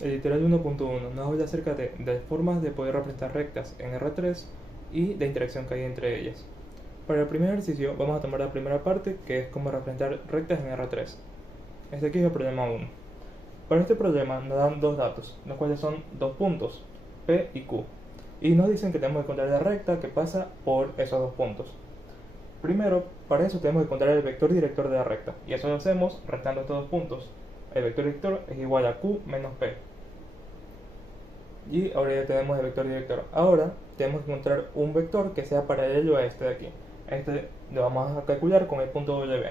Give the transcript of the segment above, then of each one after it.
El literal 1.1 nos habla acerca de formas de poder representar rectas en R3 y de interacción que hay entre ellas. Para el primer ejercicio vamos a tomar la primera parte, que es cómo representar rectas en R3. Este aquí es el problema 1. Para este problema nos dan dos datos, los cuales son dos puntos, P y Q, y nos dicen que tenemos que encontrar la recta que pasa por esos dos puntos. Primero, para eso tenemos que encontrar el vector director de la recta, y eso lo hacemos restando estos dos puntos. El vector director es igual a Q menos P. Y ahora ya tenemos el vector director. Ahora tenemos que encontrar un vector que sea paralelo a este de aquí. Este lo vamos a calcular con el punto W.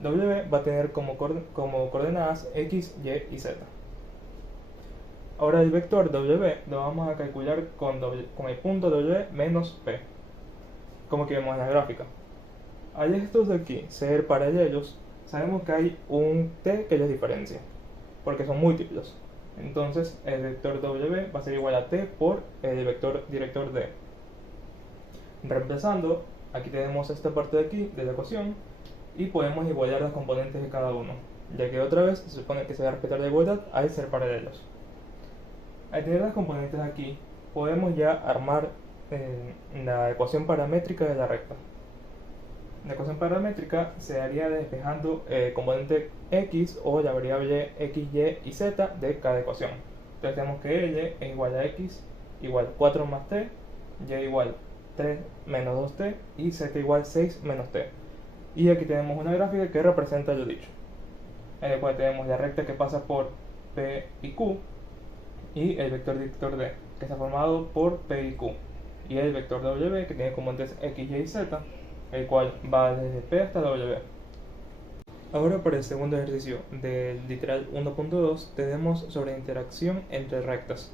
W va a tener como coordenadas X, Y y Z. Ahora el vector W lo vamos a calcular con el punto W menos P, como que vemos en la gráfica. Al estos de aquí ser paralelos, sabemos que hay un T que los diferencia, porque son múltiplos. Entonces el vector W va a ser igual a T por el vector director D. Reemplazando, aquí tenemos esta parte de aquí de la ecuación y podemos igualar las componentes de cada uno, ya que otra vez se supone que se va a respetar la igualdad al ser paralelos. Al tener las componentes aquí, podemos ya armar la ecuación paramétrica de la recta. La ecuación paramétrica se haría despejando el componente x o la variable x, y y z de cada ecuación. Entonces tenemos que y es igual a x igual 4 más t, y igual 3 menos 2t y z igual 6 menos t. Y aquí tenemos una gráfica que representa lo dicho, en el cual tenemos la recta que pasa por P y Q y el vector director D, que está formado por P y Q, y el vector W, que tiene componentes x, y y z, el cual va desde P hasta W. Ahora para el segundo ejercicio del literal 1.2 tenemos sobre interacción entre rectas.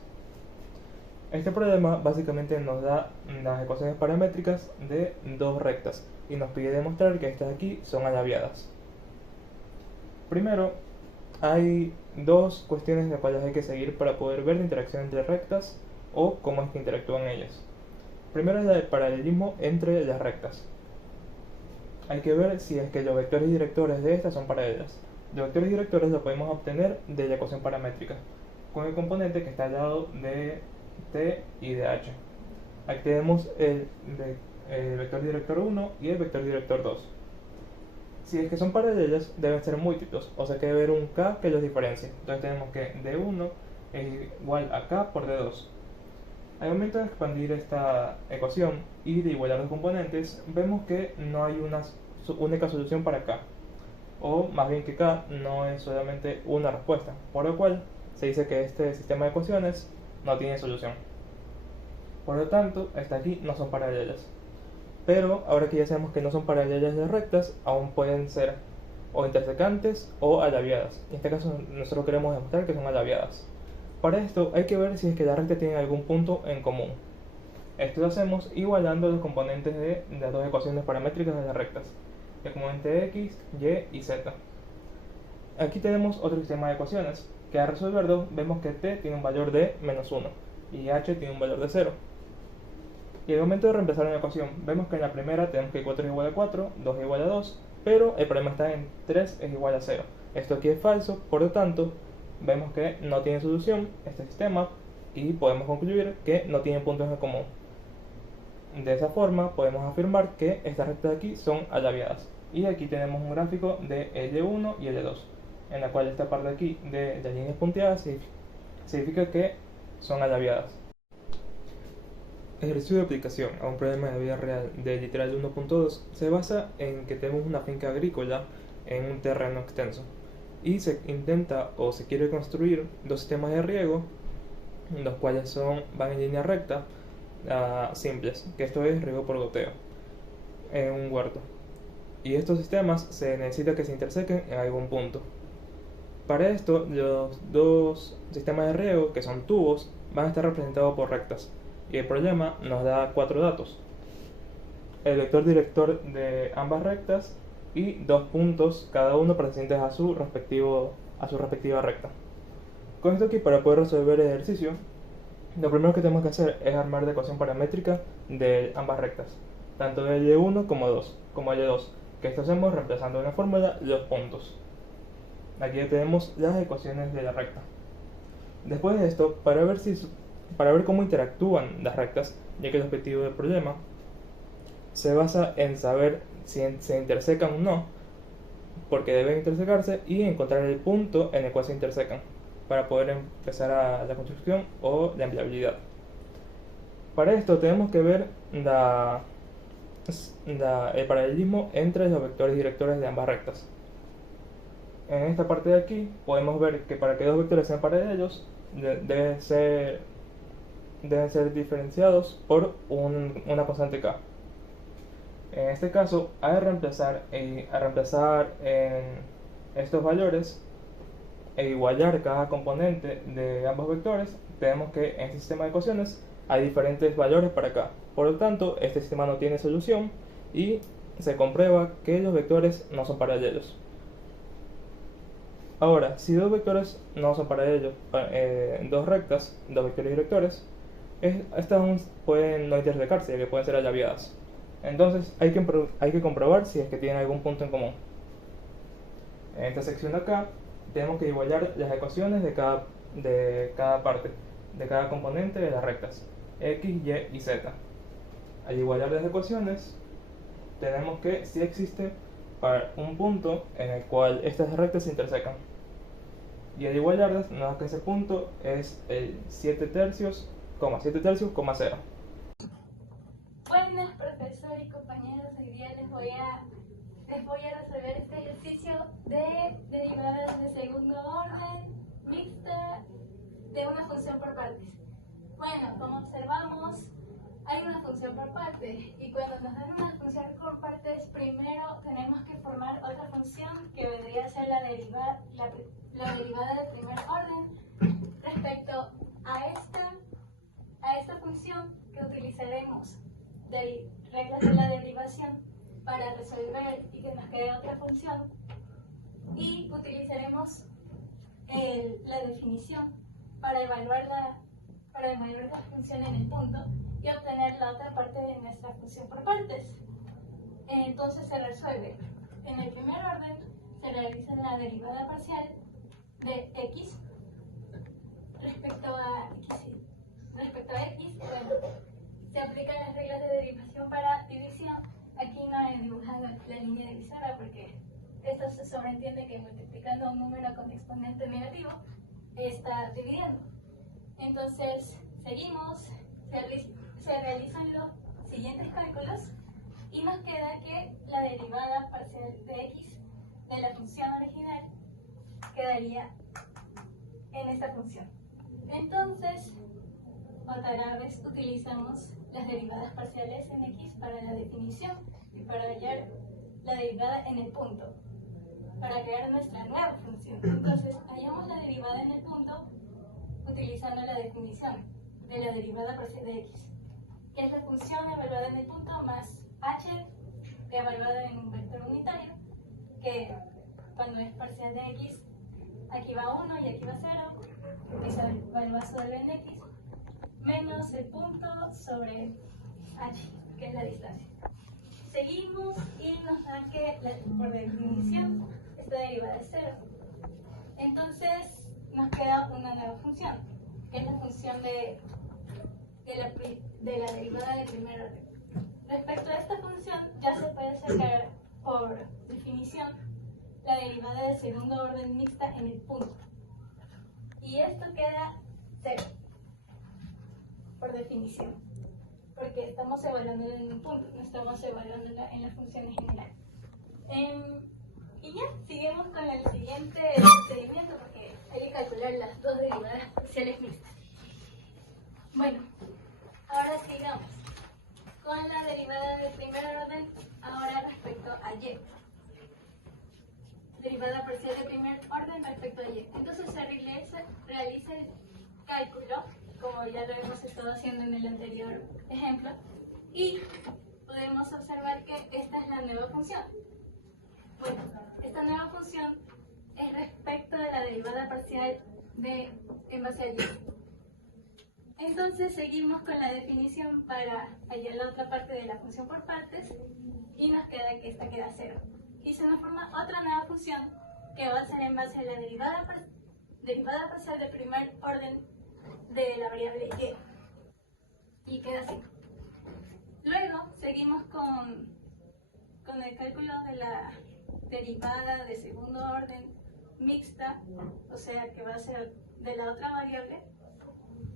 Este problema básicamente nos da las ecuaciones paramétricas de dos rectas y nos pide demostrar que estas aquí son alabiadas. Primero, hay dos cuestiones de cuales hay que seguir para poder ver la interacción entre rectas o cómo es que interactúan ellas. Primero es la del paralelismo entre las rectas. Hay que ver si es que los vectores directores de estas son paralelas. Los vectores directores los podemos obtener de la ecuación paramétrica, con el componente que está al lado de t y de h. Aquí tenemos el vector director 1 y el vector director 2. Si es que son paralelas, deben ser múltiplos, o sea que debe haber un k que los diferencie. Entonces tenemos que d1 es igual a k por d2. Al momento de expandir esta ecuación y de igualar los componentes, vemos que no hay una única solución para k, o más bien que k no es solamente una respuesta, por lo cual se dice que este sistema de ecuaciones no tiene solución. Por lo tanto, estas aquí no son paralelas. Pero ahora que ya sabemos que no son paralelas de rectas, aún pueden ser o intersecantes o alabiadas. En este caso nosotros queremos demostrar que son alabiadas. Para esto hay que ver si es que la recta tiene algún punto en común. Esto lo hacemos igualando los componentes de las dos ecuaciones paramétricas de las rectas, el componente x, y y z. Aquí tenemos otro sistema de ecuaciones, que al resolverlo vemos que t tiene un valor de menos 1 y h tiene un valor de 0. Y al momento de reemplazar una ecuación, vemos que en la primera tenemos que 4 es igual a 4, 2 es igual a 2, pero el problema está en 3 es igual a 0. Esto aquí es falso, por lo tanto, vemos que no tiene solución este sistema y podemos concluir que no tiene puntos en común. De esa forma podemos afirmar que estas rectas de aquí son alabiadas. Y aquí tenemos un gráfico de L1 y L2, en la cual esta parte de aquí de las líneas punteadas significa que son alabiadas. Ejercicio de aplicación a un problema de vida real de literal 1.2 se basa en que tenemos una finca agrícola en un terreno extenso y se intenta o se quiere construir dos sistemas de riego, los cuales van en línea recta, simples, que esto es riego por goteo en un huerto, y estos sistemas se necesita que se intersequen en algún punto. Para esto los dos sistemas de riego, que son tubos, van a estar representados por rectas, y el problema nos da cuatro datos: el vector director de ambas rectas y dos puntos cada uno pertenecientes a su respectiva recta. Con esto aquí, para poder resolver el ejercicio, lo primero que tenemos que hacer es armar la ecuación paramétrica de ambas rectas, tanto de L1 como L2, que esto hacemos reemplazando en la fórmula los puntos. Aquí ya tenemos las ecuaciones de la recta. Después de esto, para ver cómo interactúan las rectas, ya que el objetivo del problema se basa en saber si se intersecan o no, porque deben intersecarse, y encontrar el punto en el cual se intersecan, para poder empezar la construcción o la empleabilidad. Para esto tenemos que ver el paralelismo entre los vectores directores de ambas rectas. En esta parte de aquí podemos ver que para que dos vectores sean paralelos deben ser diferenciados por una constante k. En este caso, al reemplazar en estos valores e igualar cada componente de ambos vectores, tenemos que en este sistema de ecuaciones hay diferentes valores para k. Por lo tanto, este sistema no tiene solución y se comprueba que los vectores no son paralelos. Ahora, si dos vectores no son paralelos, dos rectas, dos vectores directores, estas pueden no intersecarse, ya que pueden ser alaviadas. Entonces hay que comprobar si es que tienen algún punto en común. En esta sección de acá tenemos que igualar las ecuaciones de cada parte, de cada componente de las rectas, x, y y z. Al igualar las ecuaciones, tenemos que si existe un punto en el cual estas rectas se intersecan. Y al igualarlas, nos da que ese punto es el 7 tercios, 0. Buenas, profesor y compañeros, hoy día les voy a resolver este ejercicio de derivadas de segundo orden mixta de una función por partes. Bueno, como observamos, hay una función por partes, y cuando nos dan una función por partes, primero tenemos que formar otra función que vendría a ser la derivada de primer orden respecto a esta función, que utilizaremos reglas de la derivación para resolver y que nos quede otra función, y utilizaremos la definición para evaluar la función en el punto y obtener la otra parte de nuestra función por partes. Entonces se resuelve. En el primer orden se realiza la derivada parcial de x respecto a x. Bueno, se aplican las reglas de derivación para división. Aquí no he dibujado la línea divisora porque esto se sobreentiende que multiplicando un número con exponente negativo está dividiendo. Entonces seguimos, se realizan los siguientes cálculos y nos queda que la derivada parcial de x de la función original quedaría en esta función. Entonces, otra vez utilizamos las derivadas parciales en x para la definición y para hallar la derivada en el punto, para crear nuestra nueva función. Entonces, hallamos la derivada en el punto utilizando la definición de la derivada parcial de x, que es la función evaluada en el punto más h evaluada en un vector unitario, que cuando es parcial de x, aquí va 1 y aquí va 0, y se evalúa sobre el x, menos el punto sobre h, que es la distancia. Seguimos y nos da que, por definición, esta derivada es 0. Entonces, nos queda una nueva función, que es la función de la derivada de primer orden. Respecto a esta función, ya se puede sacar por definición la derivada de segundo orden mixta en el punto. Y esto queda 0, por definición, porque estamos evaluando en un punto, no estamos evaluando en la función en general. Y ya, seguimos con el siguiente procedimiento porque hay que calcular las dos derivadas parciales mixtas. Bueno, ahora sigamos con la derivada de primer orden, ahora respecto a y. Derivada parcial de primer orden respecto a y. Entonces se realiza el cálculo, como ya lo hemos estado haciendo en el anterior ejemplo, y podemos observar que esta es la nueva función. Bueno, esta nueva función es respecto de la derivada parcial en base a y. Entonces seguimos con la definición para hallar la otra parte de la función por partes y nos queda que esta queda 0. Y se nos forma otra nueva función que va a ser en base a la derivada parcial de primer orden de la variable y. Y queda así. Luego seguimos con el cálculo de la derivada de segundo orden mixta, o sea que va a ser de la otra variable,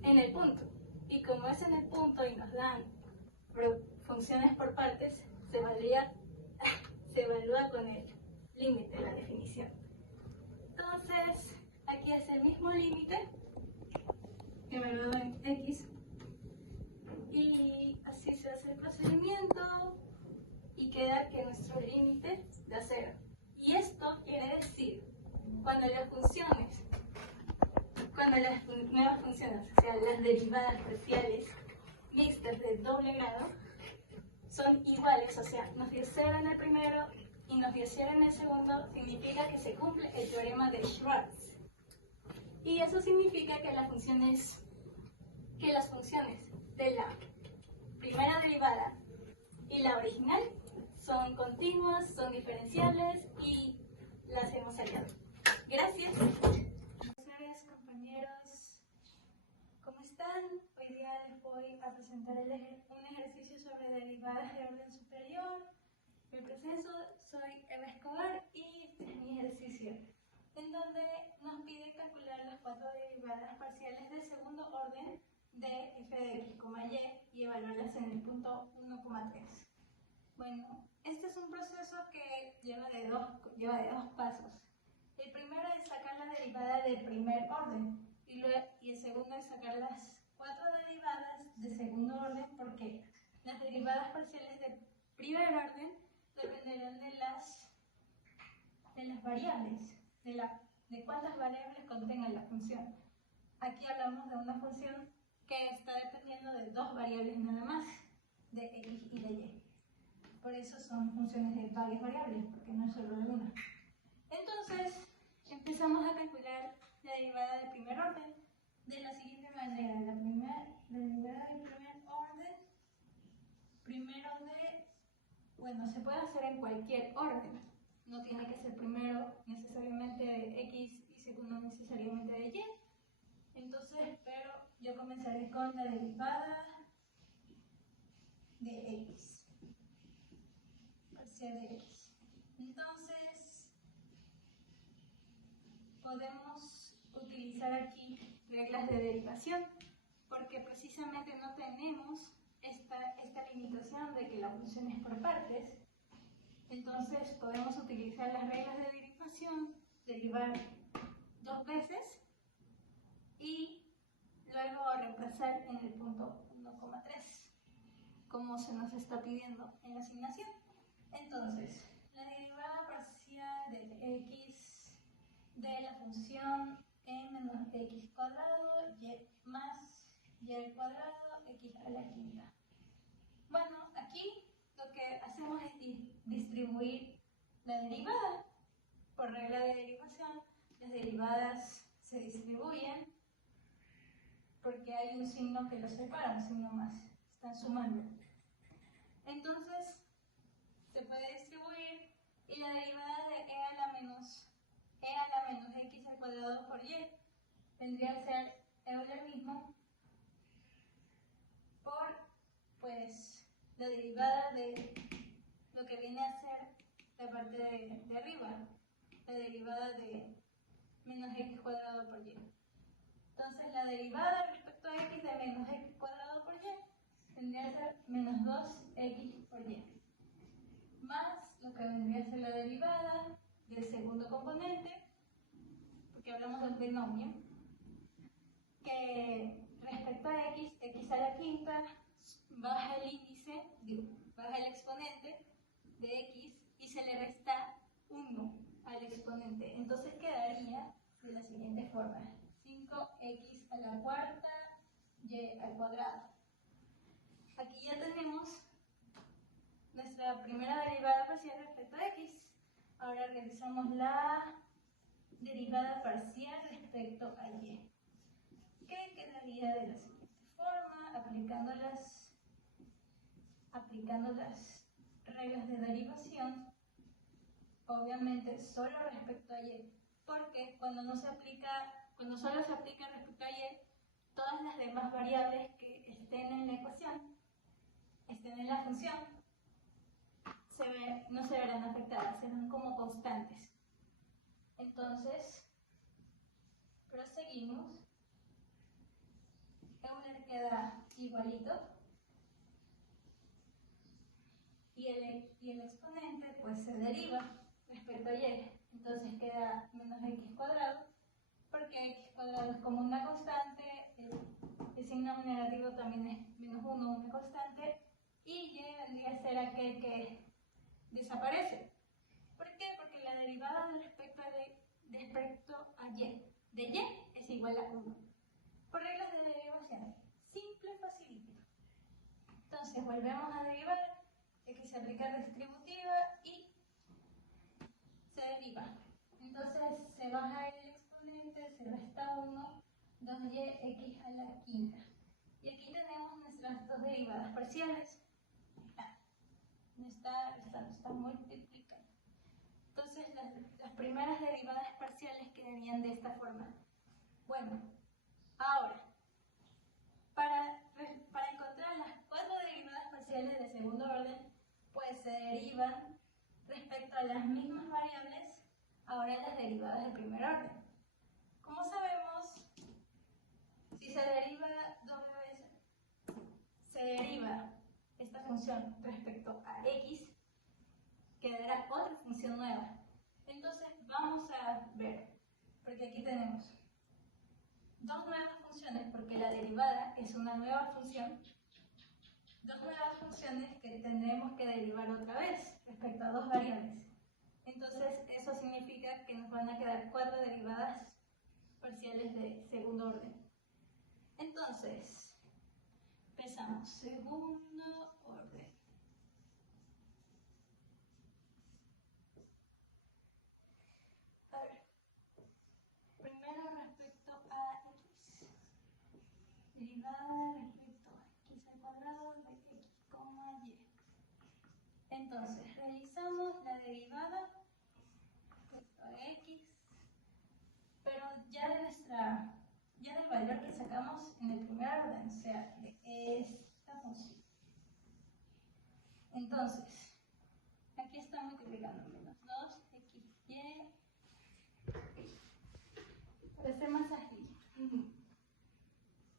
en el punto. Y como es en el punto y nos dan funciones por partes, se evalúa con el límite, la definición. Entonces, aquí es el mismo límite que me lo da en x, y así se hace el procedimiento y queda que nuestro límite da 0. Y esto quiere decir, cuando las nuevas funciones, o sea, las derivadas parciales mixtas de doble grado, son iguales, o sea, nos dio 0 en el primero y nos dio 0 en el segundo, significa que se cumple el teorema de Schwartz. Y eso significa que las funciones de la primera derivada y la original son continuas, son diferenciables y las hemos hallado. Gracias. Profesores, compañeros, ¿cómo están? Hoy día les voy a presentar un ejercicio sobre derivadas de orden superior. Me presento, soy Eva Escobar y este es mi ejercicio, en donde nos pide calcular las 4 derivadas parciales de segundo orden de f de x, y evaluarlas en el punto 1,3. Bueno, este es un proceso que lleva de dos pasos. El primero es sacar la derivada de primer orden y el segundo es sacar las 4 derivadas de segundo orden, porque las derivadas parciales de primer orden dependerán de las variables, de cuántas variables contenga la función. Aquí hablamos de una función que está dependiendo de 2 variables nada más, de x y de y. Por eso son funciones de varias variables, porque no es solo de una. Entonces, empezamos a calcular la derivada del primer orden de la siguiente manera. La derivada del primer orden, se puede hacer en cualquier orden. No tiene que ser primero necesariamente de x y segundo necesariamente de y. Entonces, pero yo comenzaré con la derivada de x, parcial de x. Entonces, podemos utilizar aquí reglas de derivación, porque precisamente no tenemos esta limitación de que la función es por partes. Entonces podemos utilizar las reglas de derivación, derivar 2 veces y luego reemplazar en el punto 1,3, como se nos está pidiendo en la asignación. Entonces, la derivada parcial de x de la función n menos x cuadrado y más y al cuadrado x a la quinta. Bueno, aquí lo que hacemos es distribuir la derivada. Por regla de derivación, las derivadas se distribuyen porque hay un signo que los separa, un signo más. Están sumando. Entonces, se puede distribuir y la derivada de e a la menos x al cuadrado por y vendría a ser lo mismo por, pues, la derivada de lo que viene a ser la parte de arriba, la derivada de menos x cuadrado por y. Entonces, la derivada respecto a x de menos x cuadrado por y vendría a ser menos 2x por y, más lo que vendría a ser la derivada del segundo componente, porque hablamos de un binomio, que respecto a x a la quinta, baja el índice, baja el exponente de x y se le resta 1 al exponente. Entonces quedaría de la siguiente forma: 5x a la cuarta y al cuadrado. Aquí ya tenemos nuestra primera derivada parcial respecto a x. Ahora realizamos la derivada parcial respecto a y, que quedaría de la siguiente forma, aplicando las reglas de derivación, obviamente solo respecto a y, porque cuando solo se aplica respecto a y, todas las demás variables que estén en la ecuación, estén en la función, no se verán afectadas, serán como constantes. Entonces, proseguimos. Euler queda igualito y el exponente pues se deriva respecto a y, entonces queda menos x cuadrado, porque x cuadrado es como una constante, el signo negativo también es menos 1, una constante, y y vendría a ser aquel que desaparece. ¿Por qué? Porque la derivada respecto a y de y es igual a 1. Por reglas de derivación, simple, facilito. Entonces volvemos a derivar, x se aplica distributiva y se deriva. Entonces se baja el exponente, se resta 1, 2y x a la quinta. Y aquí tenemos nuestras dos derivadas parciales. No está multiplicando. Entonces las primeras derivadas parciales quedarían de esta forma. Bueno, ahora, para encontrar las cuatro derivadas parciales de segundo orden, pues se derivan respecto a las mismas variables, ahora las derivadas de primer orden. Como sabemos, si se deriva doble vez, se deriva esta función respecto a x, quedará otra función nueva. Entonces vamos a ver, porque aquí tenemos dos nuevas funciones, porque la derivada es una nueva función, dos nuevas funciones que tendremos que derivar otra vez respecto a dos variables. Entonces eso significa que nos van a quedar cuatro derivadas parciales de segundo orden. Entonces, empezamos, segundo orden. A ver, primero respecto a x. Derivada respecto a x al cuadrado de x, y. Entonces, realizamos la derivada respecto a x, pero ya del valor que sacamos en el primer orden, o sea, de esta función. Entonces, aquí está multiplicando menos 2xy, para ser más ágil,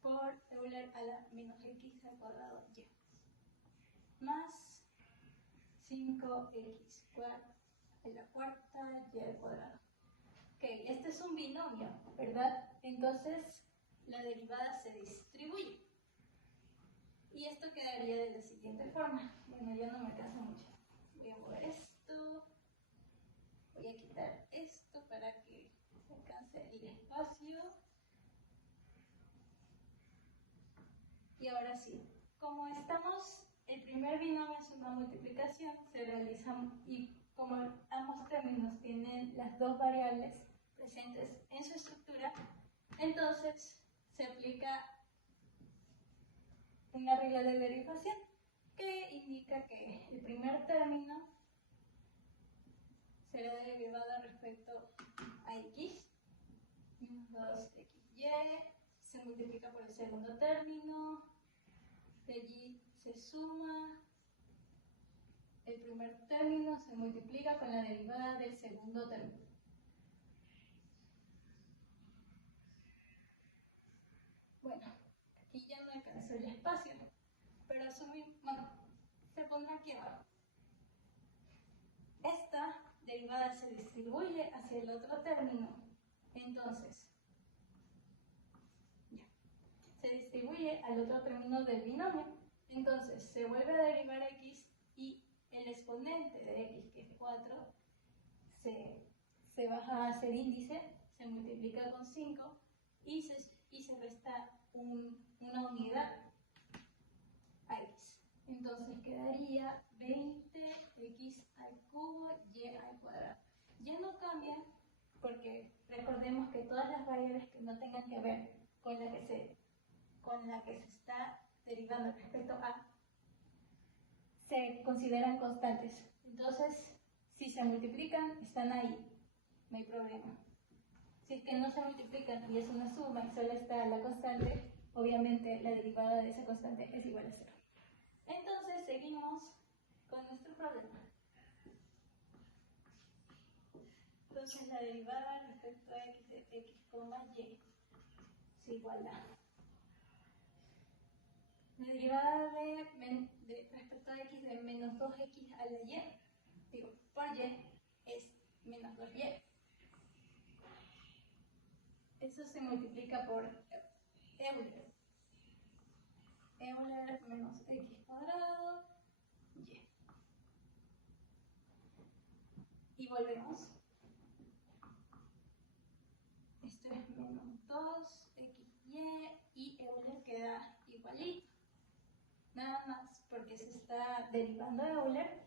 por Euler a la menos x al cuadrado y, más 5x a la cuarta y al cuadrado. Ok, este es un binomio, ¿verdad? Entonces, la derivada se distribuye. Y esto quedaría de la siguiente forma. Bueno, ya no me alcanza mucho. Voy a mover esto. Voy a quitar esto para que se alcance el espacio. Y ahora sí, como el primer binomio es una multiplicación, se realiza, y como ambos términos tienen las dos variables presentes en su estructura, entonces se aplica una regla de derivación que indica que el primer término será derivada respecto a x, menos 2xy, se multiplica por el segundo término, de allí se suma, el primer término se multiplica con la derivada del segundo término. Bueno, aquí ya no alcanzó el espacio, pero se pondrá aquí abajo. Esta derivada se distribuye hacia el otro término, entonces, se distribuye al otro término del binomio, entonces se vuelve a derivar x y el exponente de x, que es 4, se baja a ser índice, se multiplica con 5 y se resta una unidad a x. Entonces quedaría 20x al cubo y al cuadrado. Ya no cambia porque recordemos que todas las variables que no tengan que ver con la que se está derivando respecto a se consideran constantes. Entonces Si se multiplican, están ahí, no hay problema. Si es que no se multiplican y es una suma y solo está la constante, obviamente la derivada de esa constante es igual a 0. Entonces seguimos con nuestro problema. Entonces la derivada respecto a x de x, y es igual a la derivada respecto a x de menos 2x a la y, por y es menos 2y. Eso se multiplica por Euler. Euler menos x cuadrado y. Y volvemos. Esto es menos 2xy y Euler queda igualito. Nada más porque se está derivando Euler,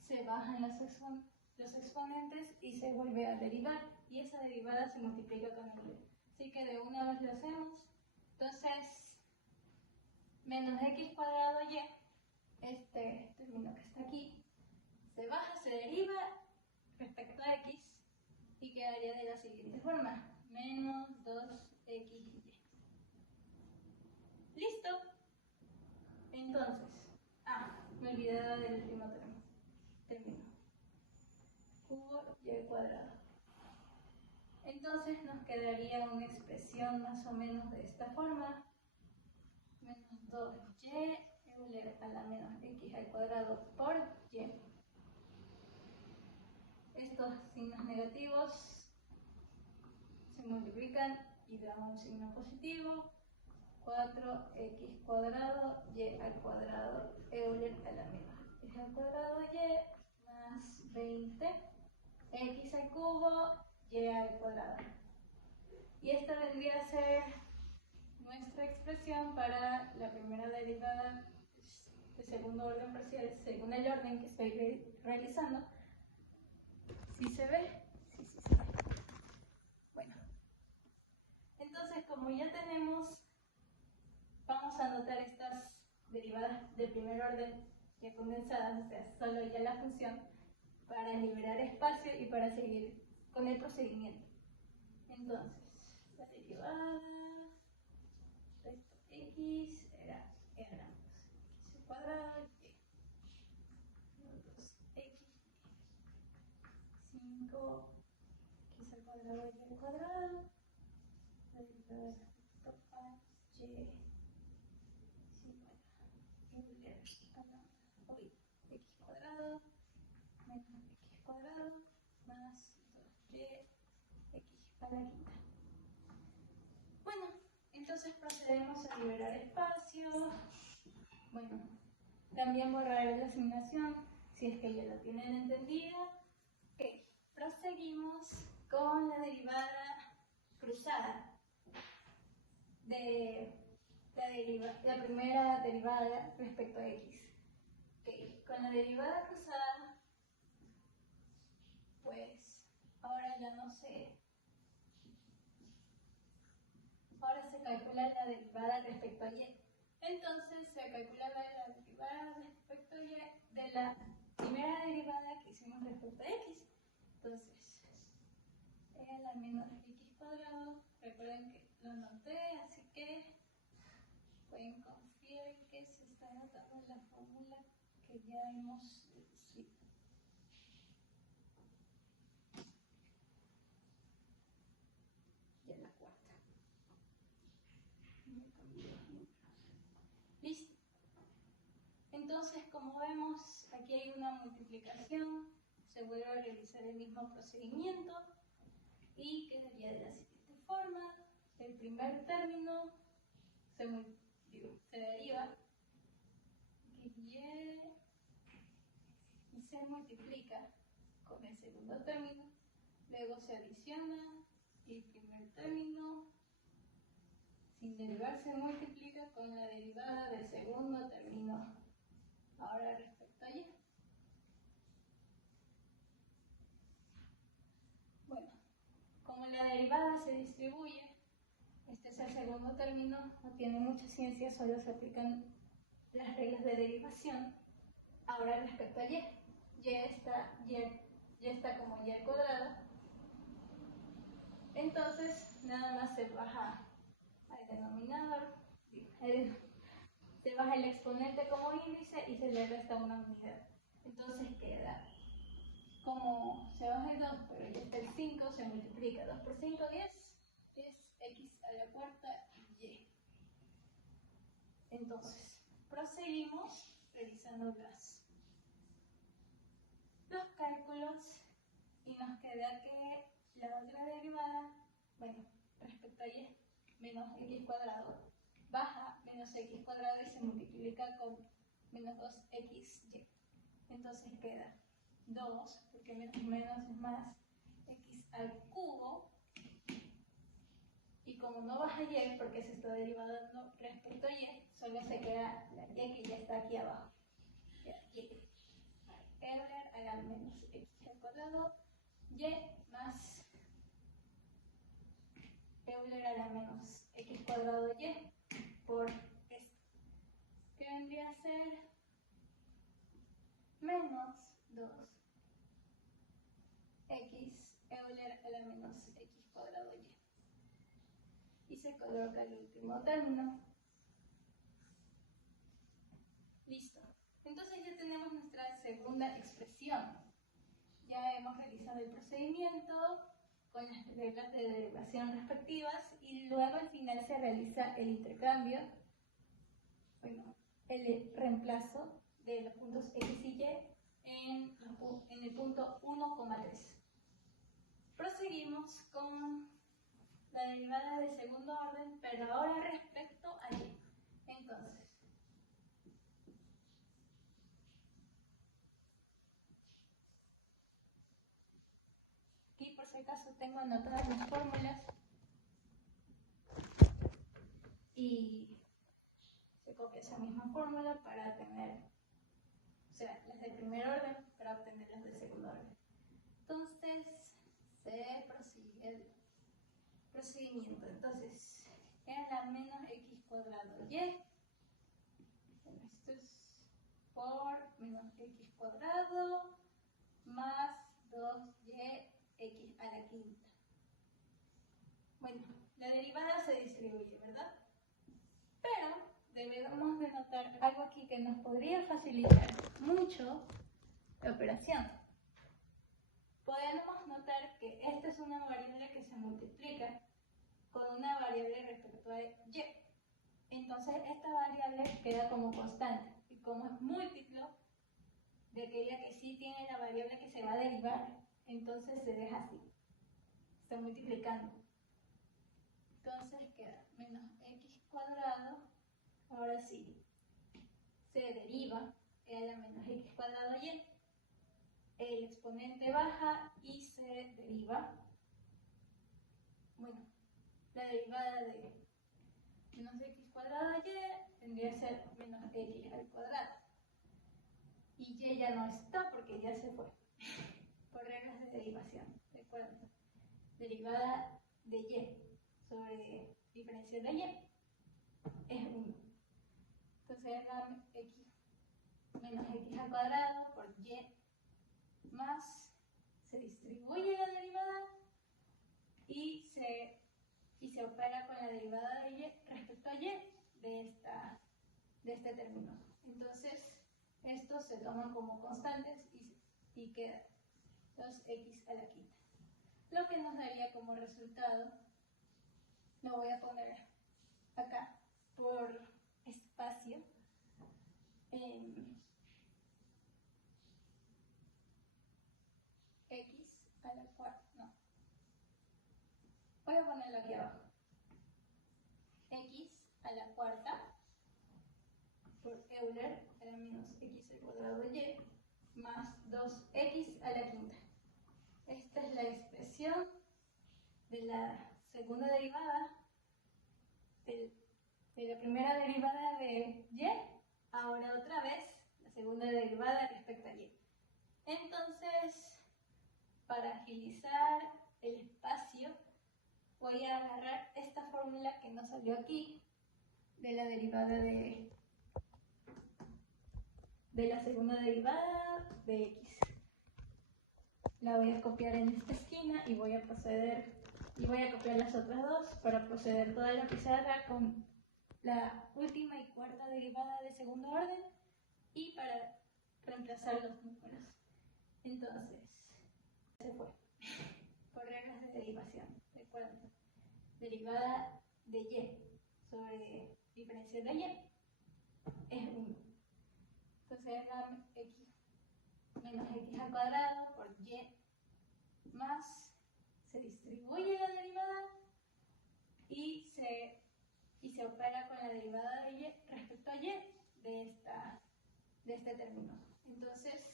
se bajan los exponentes y se vuelve a derivar. Y esa derivada se multiplica con Euler. Así que de una vez lo hacemos. Entonces, menos x cuadrado y, este término que está aquí, se baja, se deriva respecto a x y quedaría de la siguiente forma. Menos 2xy. ¿Listo? Entonces, me olvidaba del último término. Cubo y cuadrado. Entonces nos quedaría una expresión más o menos de esta forma. Menos 2y Euler a la menos x al cuadrado por y. Estos signos negativos se multiplican y dan un signo positivo. 4x cuadrado y al cuadrado Euler a la menos x al cuadrado y más 20 x al cubo y al cuadrado. Y esta vendría a ser nuestra expresión para la primera derivada de segundo orden parcial, según el orden que estoy realizando. ¿Sí se ve? Sí se ve. Bueno, entonces como ya tenemos, vamos a anotar estas derivadas de primer orden ya condensadas, o sea, solo ya la función, para liberar espacio y para seguir con el procedimiento. Entonces, la derivada respecto a x era x al cuadrado y 2x 5x al cuadrado y al cuadrado, la derivada respecto a y es igual a Euler a la x cuadrado menos x cuadrado más 2y x a la quinta. Bueno, entonces procedemos a liberar espacio. Bueno, también borrar la asignación si es que ya lo tienen entendida. Ok, proseguimos con la derivada cruzada de la primera derivada respecto a x. Ok, con la derivada cruzada, pues ahora ya no sé. Ahora se calcula la derivada respecto a y. Entonces se calcula la derivada respecto a y de la primera derivada que hicimos respecto a x. Entonces, la menos x cuadrado, recuerden que lo anoté, así que pueden confiar que se está anotando la fórmula que ya hemos deducido. Y la cuarta. Listo. Entonces, como vemos, aquí hay una multiplicación, se vuelve a realizar el mismo procedimiento y quedaría de la siguiente forma. El primer término se deriva y se multiplica con el segundo término, luego se adiciona y el primer término sin derivar se multiplica con la derivada del segundo término. Ahora respecto a y. Bueno, como la derivada se distribuye, este es el segundo término, no tiene mucha ciencia, solo se aplican las reglas de derivación. Ahora respecto a y ya está como y al cuadrado. Entonces nada más se baja al denominador, se baja el exponente como índice y se le resta una unidad. Entonces queda, como se baja el 2, pero ya está el 5, se multiplica 2 por 5, 10, 10x a la cuarta y. Entonces, proseguimos realizando los cálculos y nos queda que la otra derivada, bueno, respecto a y, menos x cuadrado, baja menos x cuadrado y se multiplica con menos 2xy. Entonces queda 2, porque menos es más, x al cubo, y como no baja y porque se está derivando respecto a y, solo se queda la y que ya está aquí abajo. Y Euler a la menos x al cuadrado y más Euler a la menos x cuadrado y por esto, que vendría a ser menos 2x Euler a la menos x cuadrado y. Y se coloca el último término. Listo. Entonces ya tenemos nuestra segunda expresión. Ya hemos realizado el procedimiento con las reglas de derivación respectivas y luego al final se realiza el intercambio, bueno, el reemplazo de los puntos x y y en el punto 1,3. Proseguimos con la derivada de segundo orden, pero ahora respecto a y. Entonces, aquí por si acaso tengo anotadas las fórmulas y se copia esa misma fórmula para tener, o sea, las de primer orden para obtener las de segundo orden. Entonces, se prosigue el procedimiento. Entonces, era la menos x cuadrado y. Bueno, esto es por menos x cuadrado más 2y x a la quinta. Bueno, la derivada se distribuye, ¿verdad? Pero debemos de notar algo aquí que nos podría facilitar mucho la operación. Podemos notar que esta es una variable que se multiplica con una variable respecto a y. Entonces esta variable queda como constante y como es múltiplo de aquella que sí tiene la variable que se va a derivar, entonces se deja así, está multiplicando. Entonces queda menos x cuadrado, ahora sí, se deriva, a la menos x cuadrado y. El exponente baja y se deriva. Bueno, la derivada de menos x cuadrado y tendría que ser menos x al cuadrado. Y y ya no está porque ya se fue. Por reglas de derivación, ¿de acuerdo? Derivada de y sobre diferencial de y es 1. Entonces era x menos x al cuadrado por y más, se distribuye la derivada y se opera con la derivada de y respecto a y de este término. Entonces, estos se toman como constantes y queda 2x a la quinta. Lo que nos daría como resultado, lo voy a poner acá por espacio, x a la cuarta, no, voy a ponerlo aquí abajo, x a la cuarta por Euler era menos x al cuadrado de y más 2x a la quinta. Esta es la expresión de la segunda derivada de la primera derivada de y, ahora otra vez la segunda derivada respecto a y. Entonces, para agilizar el espacio, voy a agarrar esta fórmula que nos salió aquí, de la derivada de la segunda derivada de x. la voy a copiar en esta esquina y voy a copiar las otras dos para proceder toda la pizarra con la última y cuarta derivada de segundo orden y para reemplazar los números. Entonces, se fue. Por reglas de derivación, recuerden. Derivada de y sobre diferencia de y es 1. Entonces era x menos x al cuadrado por y más, se distribuye la derivada y se opera con la derivada de y respecto a y de este término. Entonces,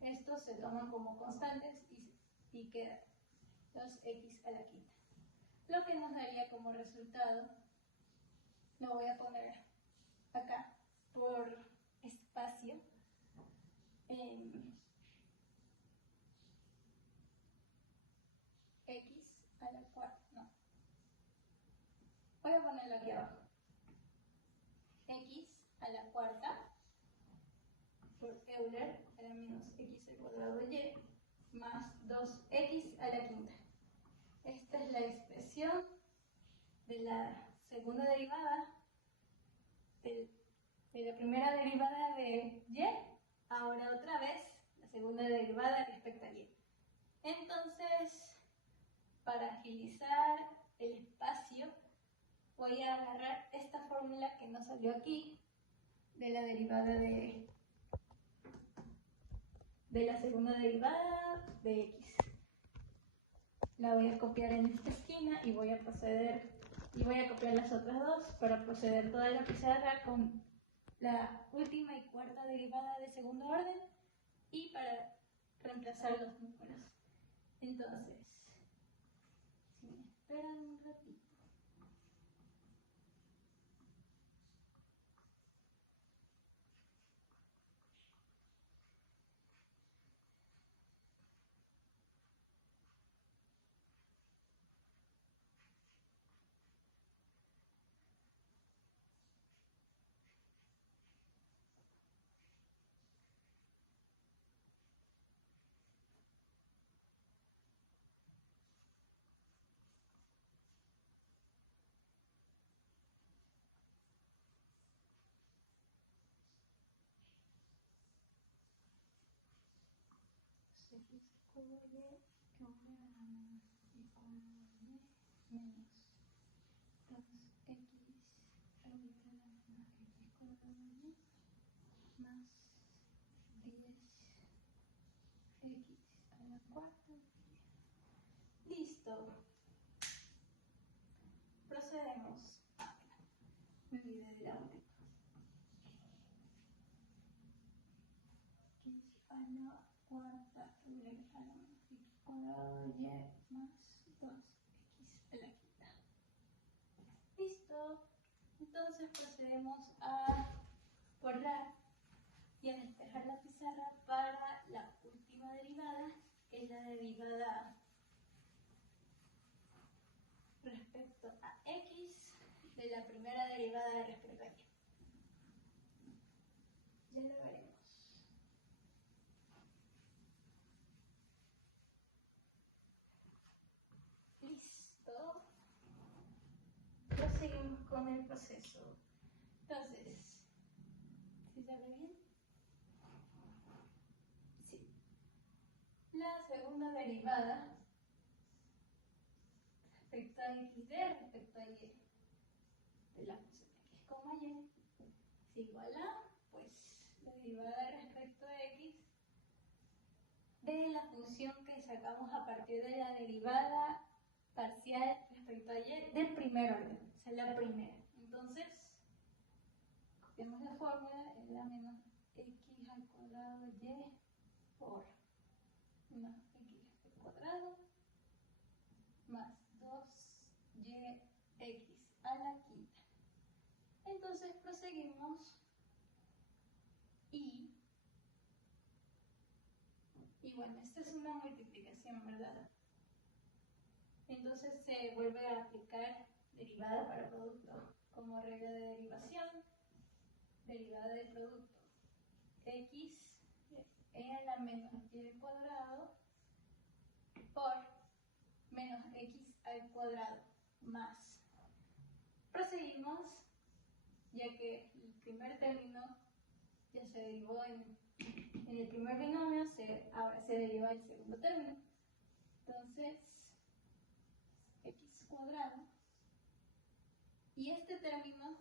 estos se toman como constantes y queda 2x a la quinta. Lo que nos daría como resultado, lo voy a poner acá por espacio, x a la cuarta, no, voy a ponerlo aquí abajo, x a la cuarta por Euler era menos x al cuadrado de y más 2x a la quinta. Esta es la expresión de la segunda derivada de la primera derivada de y, ahora otra vez la segunda derivada respecto a y. Entonces, para agilizar el espacio, voy a agarrar esta fórmula que nos salió aquí de la derivada de la segunda derivada de x. La voy a copiar en esta esquina y voy a copiar las otras dos para proceder toda la pizarra con la última y cuarta derivada de segundo orden y para reemplazar los números. Entonces, si me esperan un ratito. X cubo y que ahora igual a menos 2x ahorita menos x cuadrado y más 10x a la cuarta. Listo. Procedemos. Me olvidé de la única. X a la cuarta, Euler a la menos x cuadrado y más 2x a la quinta. Listo. Entonces procedemos a borrar y a despejar la pizarra para la última derivada, que es la derivada respecto a x de la primera derivada respecto a y. Ya lo veremos. Listo. Proseguimos con el proceso. Entonces, ¿sí se ve bien? Sí. La segunda derivada respecto a x respecto a y de la función x, y es igual a, pues, la derivada respecto a x de la función que sacamos a partir de la derivada parcial respecto a y del primer orden, o sea, la primera. Entonces, copiamos la fórmula, es la menos x al cuadrado de y por menos x al cuadrado más 2yx a la quinta. Entonces proseguimos y bueno, esta es una multiplicación, ¿verdad? Entonces se vuelve a aplicar derivada para producto como regla de derivación, derivada del producto x e a la menos y al cuadrado por menos x al cuadrado más. Proseguimos, ya que el primer término ya se derivó en el primer binomio, ahora se deriva el segundo término. Entonces, x cuadrado. Y este término,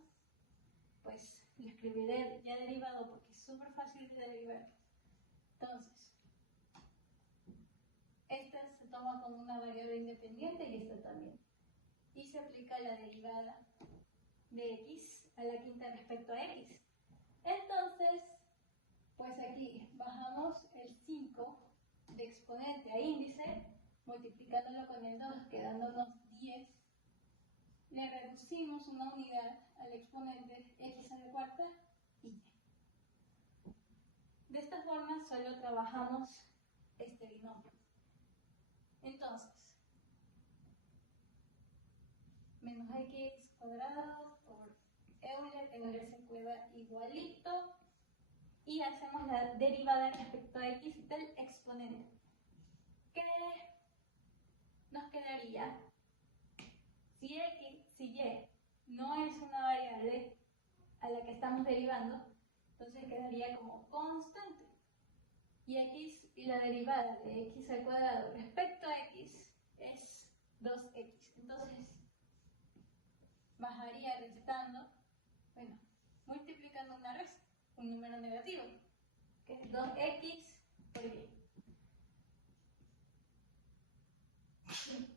pues lo escribiré ya derivado porque es súper fácil de derivar. Entonces, esta se toma como una variable independiente y esta también. Y se aplica la derivada de x a la quinta respecto a x. Entonces, pues aquí bajamos el 5 de exponente a índice, multiplicándolo con el 2, quedándonos 10. Le reducimos una unidad al exponente x a la cuarta y y. De esta forma solo trabajamos este binomio. Entonces, menos x cuadrado por Euler se queda igualito y hacemos la derivada respecto a x del exponente. ¿Qué nos quedaría? Si y no es una variable a la que estamos derivando, entonces quedaría como constante. Y x y la derivada de x al cuadrado respecto a x es 2x. Entonces bajaría restando, bueno, multiplicando una resta, un número negativo, que es 2x por y. Yes.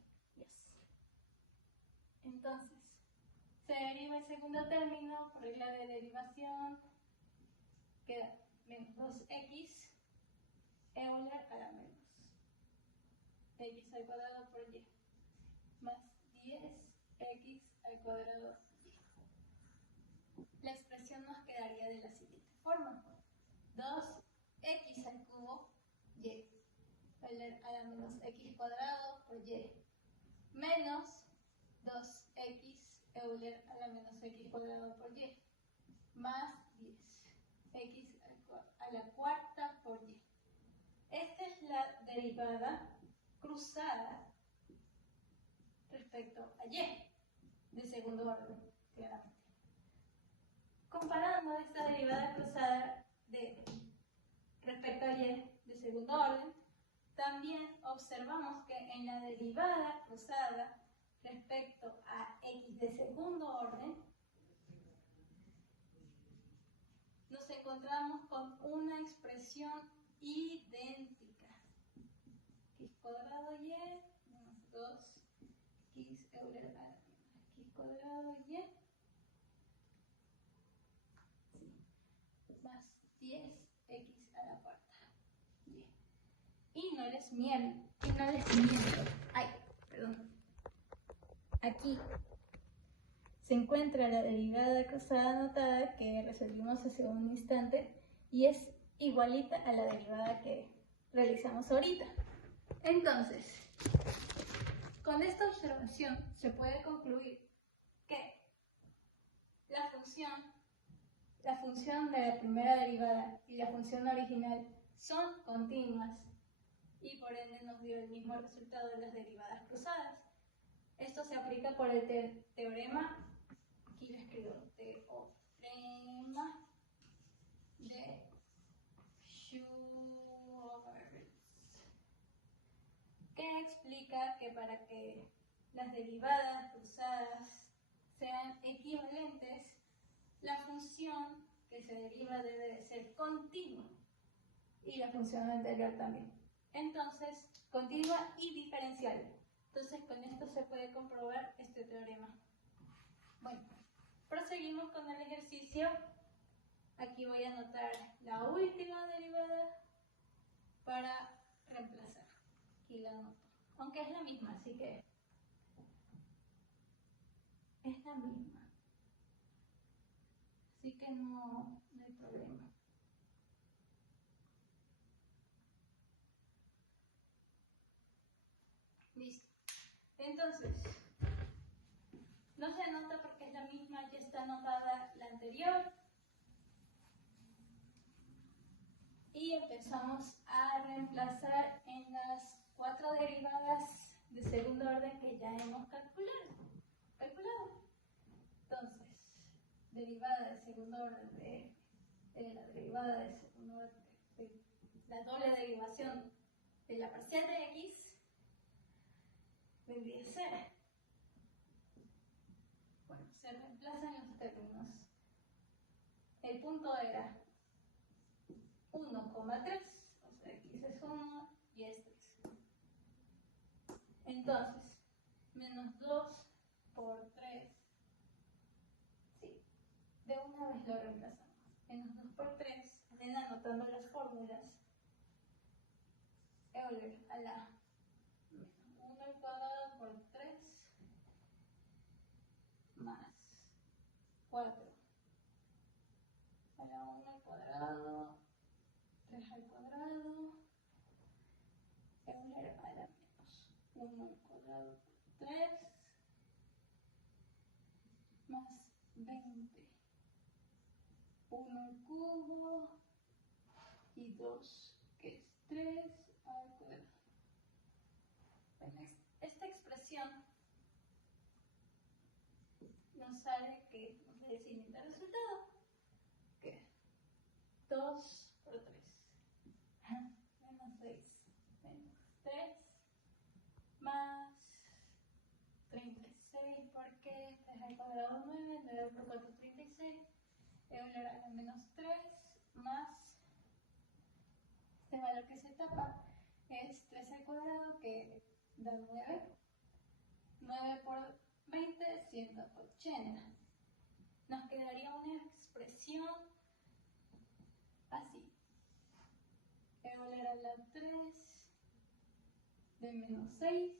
Entonces, se deriva el segundo término por regla de derivación, queda menos 2x Euler a la menos x al cuadrado por y más 10x al cuadrado y. La expresión nos quedaría de la siguiente forma: 2x al cubo y Euler a la menos x cuadrado por y menos 2x Euler a la menos x cuadrado por y más 10x a la cuarta por y. Esta es la derivada cruzada respecto a y de segundo orden, claramente. Comparando esta derivada cruzada respecto a y de segundo orden, también observamos que en la derivada cruzada respecto a x de segundo orden, nos encontramos con una expresión idéntica. X cuadrado y menos 2x Euler a la menos x cuadrado y más 10x a la cuarta y. Y no les miento. Ay, perdón. Aquí se encuentra la derivada cruzada anotada que resolvimos hace un instante y es igualita a la derivada que realizamos ahorita. Entonces, con esta observación se puede concluir que la función de la primera derivada y la función original son continuas y por ende nos dio el mismo resultado de las derivadas cruzadas. Esto se aplica por el teorema, aquí lo escribo, teorema de Schwarz, que explica que para que las derivadas cruzadas sean equivalentes, la función que se deriva debe de ser continua y la función anterior también. Entonces, continua y diferencial. Entonces, con esto se puede comprobar este teorema. Bueno, proseguimos con el ejercicio. Aquí voy a anotar la última derivada para reemplazar. Aquí la anoto. Aunque es la misma, así que es la misma. Así que no hay problema. Listo. Entonces, no se anota porque es la misma, ya está anotada la anterior. Y empezamos a reemplazar en las 4 5 derivadas de segundo orden que ya hemos calculado. Entonces, derivada de segundo orden de la derivada de segundo orden de la doble derivación de la parcial de x vendría a ser, bueno, se reemplazan los términos. El punto era 1,3, o sea, x es 1 y es 3. Entonces, menos 2 por 3, sí, de una vez lo reemplazamos. Menos 2 por 3, ven anotando las fórmulas. Euler a la menos 1 al cuadrado por 3 más 4 a la 1 al cuadrado, 3 al cuadrado, Euler a la menos 1 al cuadrado por 3 más 20, 1 al cubo y 2, que es 3 al cuadrado. Bueno, esta expresión nos sale que nos da el siguiente resultado, que 2 por 3 menos 6 menos 3 más 36, porque 3 al cuadrado 9, 9 por 4 36, Euler a la menos 3 más este valor que se tapa es 3 al cuadrado, que da 9, 9 por 20, 180. Nos quedaría una expresión así. Euler a la 3 de menos 6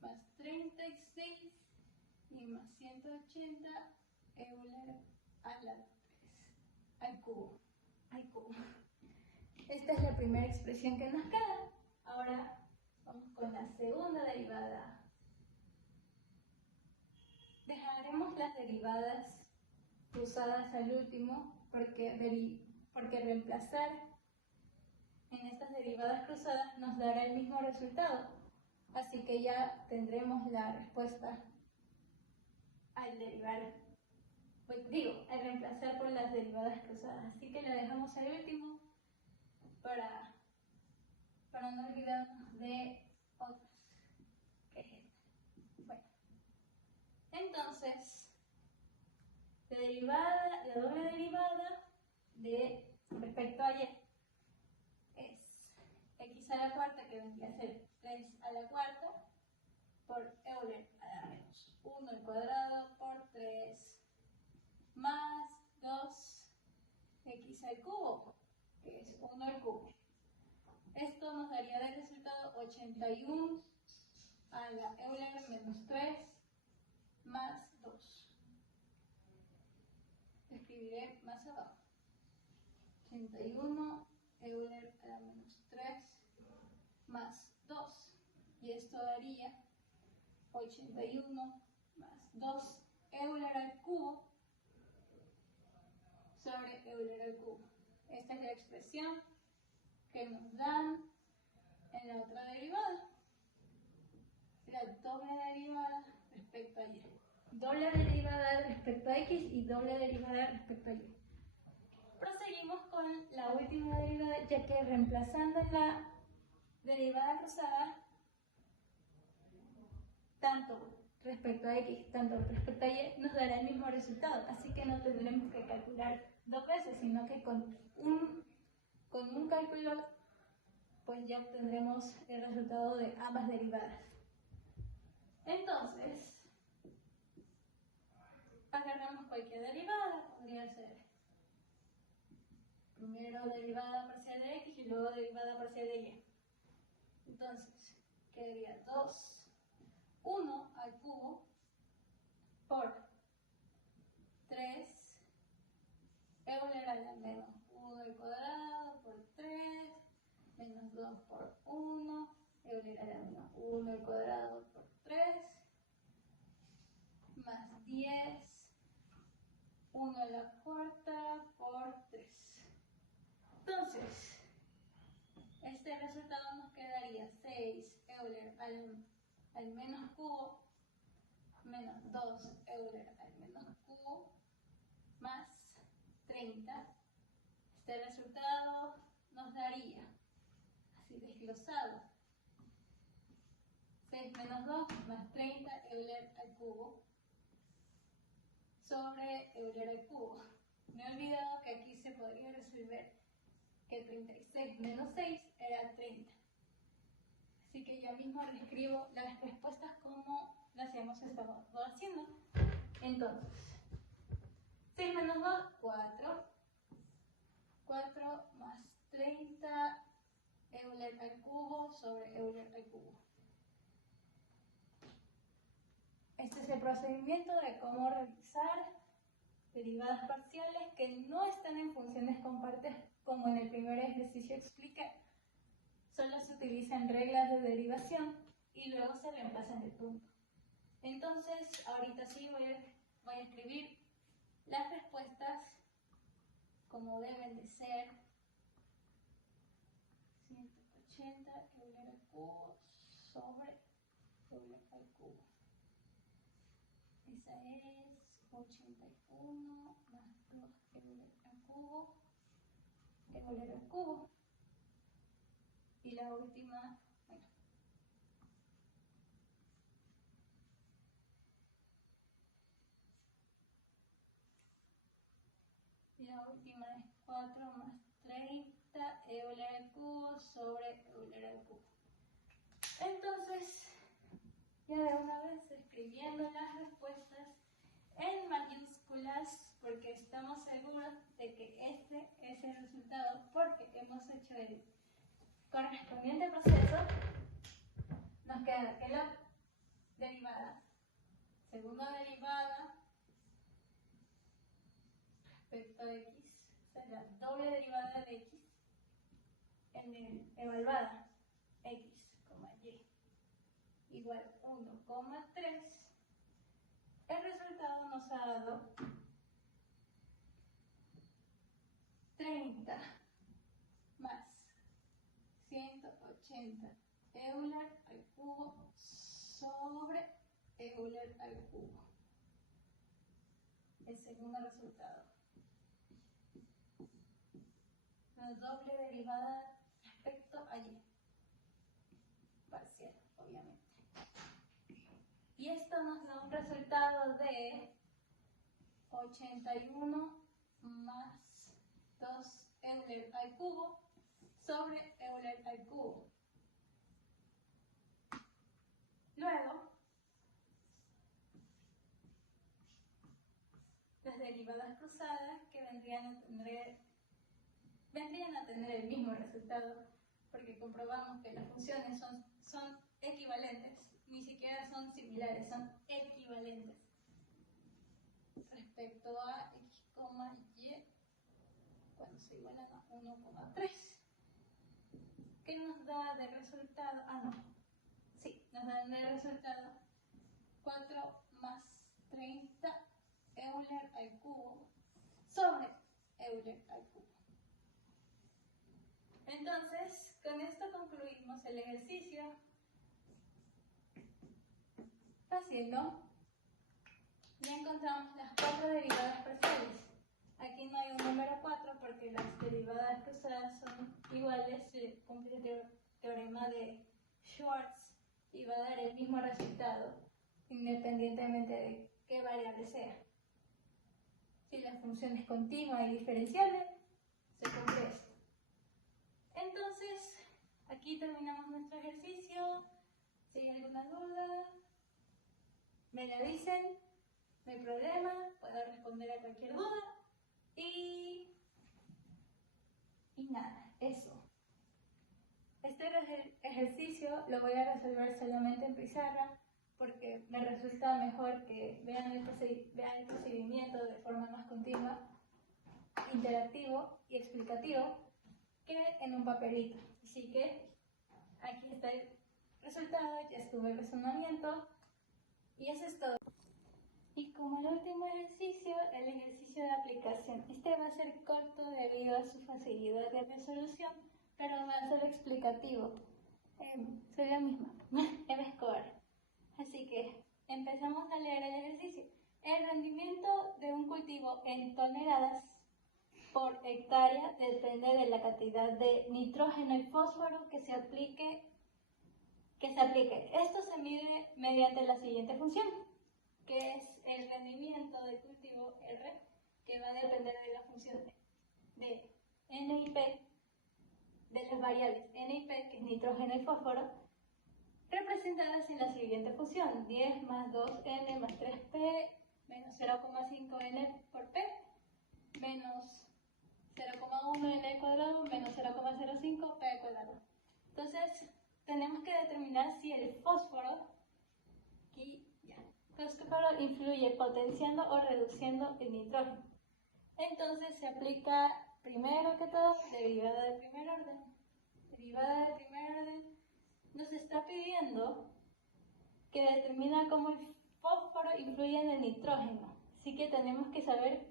más 36 y más 180, Euler a la 3 al cubo. Esta es la primera expresión que nos queda. Ahora vamos con la segunda derivada. Dejaremos las derivadas cruzadas al último porque reemplazar en estas derivadas cruzadas nos dará el mismo resultado. Así que ya tendremos la respuesta al derivar, al reemplazar por las derivadas cruzadas. Así que la dejamos al último para no olvidarnos de otras. Que es esta. Bueno, entonces, la doble derivada de respecto a y es x a la cuarta, que vendría a ser 3 a la cuarta, por Euler a la menos 1 al cuadrado por 3 más 2x al cubo, que es 1 al cubo. Esto nos daría de resultado 81 a la Euler menos 3 más 2. Escribiré más abajo. 81 Euler a la menos 3 más 2. Y esto daría 81 más 2 Euler al cubo sobre Euler al cubo. Esta es la expresión que nos dan en la otra derivada. La doble derivada respecto a y. Doble derivada respecto a x y doble derivada respecto a y. Proseguimos con la última derivada, ya que reemplazando la derivada cruzada, tanto respecto a x, tanto respecto a y, nos dará el mismo resultado. Así que no tendremos que calcular dos veces, sino que con un cálculo, pues ya obtendremos el resultado de ambas derivadas. Entonces, agarramos cualquier derivada, podría ser primero derivada parcial de x y luego derivada parcial de y. Entonces, quedaría 1 al cubo por 3 Euler a la menos 1 al cuadrado por 3 menos 2 por 1 Euler a la menos 1 al cuadrado por 3 más 10 1 a la cuarta por 3. Entonces, este resultado nos quedaría 6 Euler al menos cubo menos 2 Euler al menos cubo más 30. Este resultado nos daría, así desglosado, 6 menos 2 más 30 Euler al cubo sobre Euler al cubo. Me he olvidado que aquí se podría resolver que 36 menos 6 era 30. Así que yo mismo reescribo las respuestas como las hemos estado haciendo. Entonces, 6 menos 2, 4. 4 más 30 Euler al cubo sobre Euler al cubo. Este es el procedimiento de cómo realizar derivadas parciales que no están en funciones con partes, como en el primer ejercicio expliqué. Solo se utilizan reglas de derivación y luego se reemplazan el punto. Entonces, ahorita sí voy a escribir las respuestas como deben de ser. 180 Euler al cubo sobre Euler al cubo. Esa es 81 más 2 Euler al cubo, Euler al cubo. Y la última, bueno, es 4 más 30 Euler al cubo sobre Euler al cubo. Entonces, ya de una vez escribiendo las respuestas en mayúsculas, porque estamos seguros de que este es el resultado, porque hemos hecho el correspondiente proceso. Nos queda que la derivada, segunda derivada respecto a x, o sea, la doble derivada de x en el evaluada x, y igual 1,3. El resultado nos ha dado 30 más 180 Euler al cubo sobre Euler al cubo. El segundo resultado. La doble derivada respecto a y. Parcial, obviamente. Y esto nos da un resultado de 81 más 2 Euler al cubo sobre Euler al cubo. Luego, las derivadas cruzadas que vendrían a tener el mismo resultado, porque comprobamos que las funciones son equivalentes, ni siquiera son similares, son equivalentes respecto a x, y cuando se igualan a 1,3. ¿Qué nos da de resultado? Nos dan de resultado 4 más 30 Euler al cubo sobre Euler al cubo. Entonces, con esto concluimos el ejercicio haciendo. Ya encontramos las 4 derivadas parciales. Aquí no hay un número 4 porque las derivadas cruzadas son iguales. Se cumple el teorema de Schwartz y va a dar el mismo resultado independientemente de qué variable sea. Si la función es continua y diferenciable, se cumple esto. Entonces, aquí terminamos nuestro ejercicio. Si hay alguna duda, me la dicen, no hay problema, puedo responder a cualquier duda. Y nada, eso. Este ejercicio lo voy a resolver solamente en pizarra porque me resulta mejor que vean el procedimiento de forma más continua, interactivo y explicativo que en un papelito. Así que aquí está el resultado, ya estuvo el razonamiento y eso es todo. Y como el último ejercicio, el ejercicio de aplicación. Este va a ser corto debido a su facilidad de resolución, pero va a ser explicativo. Soy la misma, Eva Escobar. Así que empezamos a leer el ejercicio. El rendimiento de un cultivo en toneladas por hectárea depende de la cantidad de nitrógeno y fósforo que se aplique. Esto se mide mediante la siguiente función, que es el rendimiento del cultivo R, que va a depender de la función de N y P, de las variables N y P, que es nitrógeno y fósforo, representadas en la siguiente función: 10 más 2N más 3P menos 0,5N por P menos 0,1N al cuadrado menos 0,05P al cuadrado. Entonces, tenemos que determinar si el fósforo influye potenciando o reduciendo el nitrógeno. Entonces se aplica primero que todo derivada de primer orden. Derivada de primer orden nos está pidiendo que determina cómo el fósforo influye en el nitrógeno. Así que tenemos que saber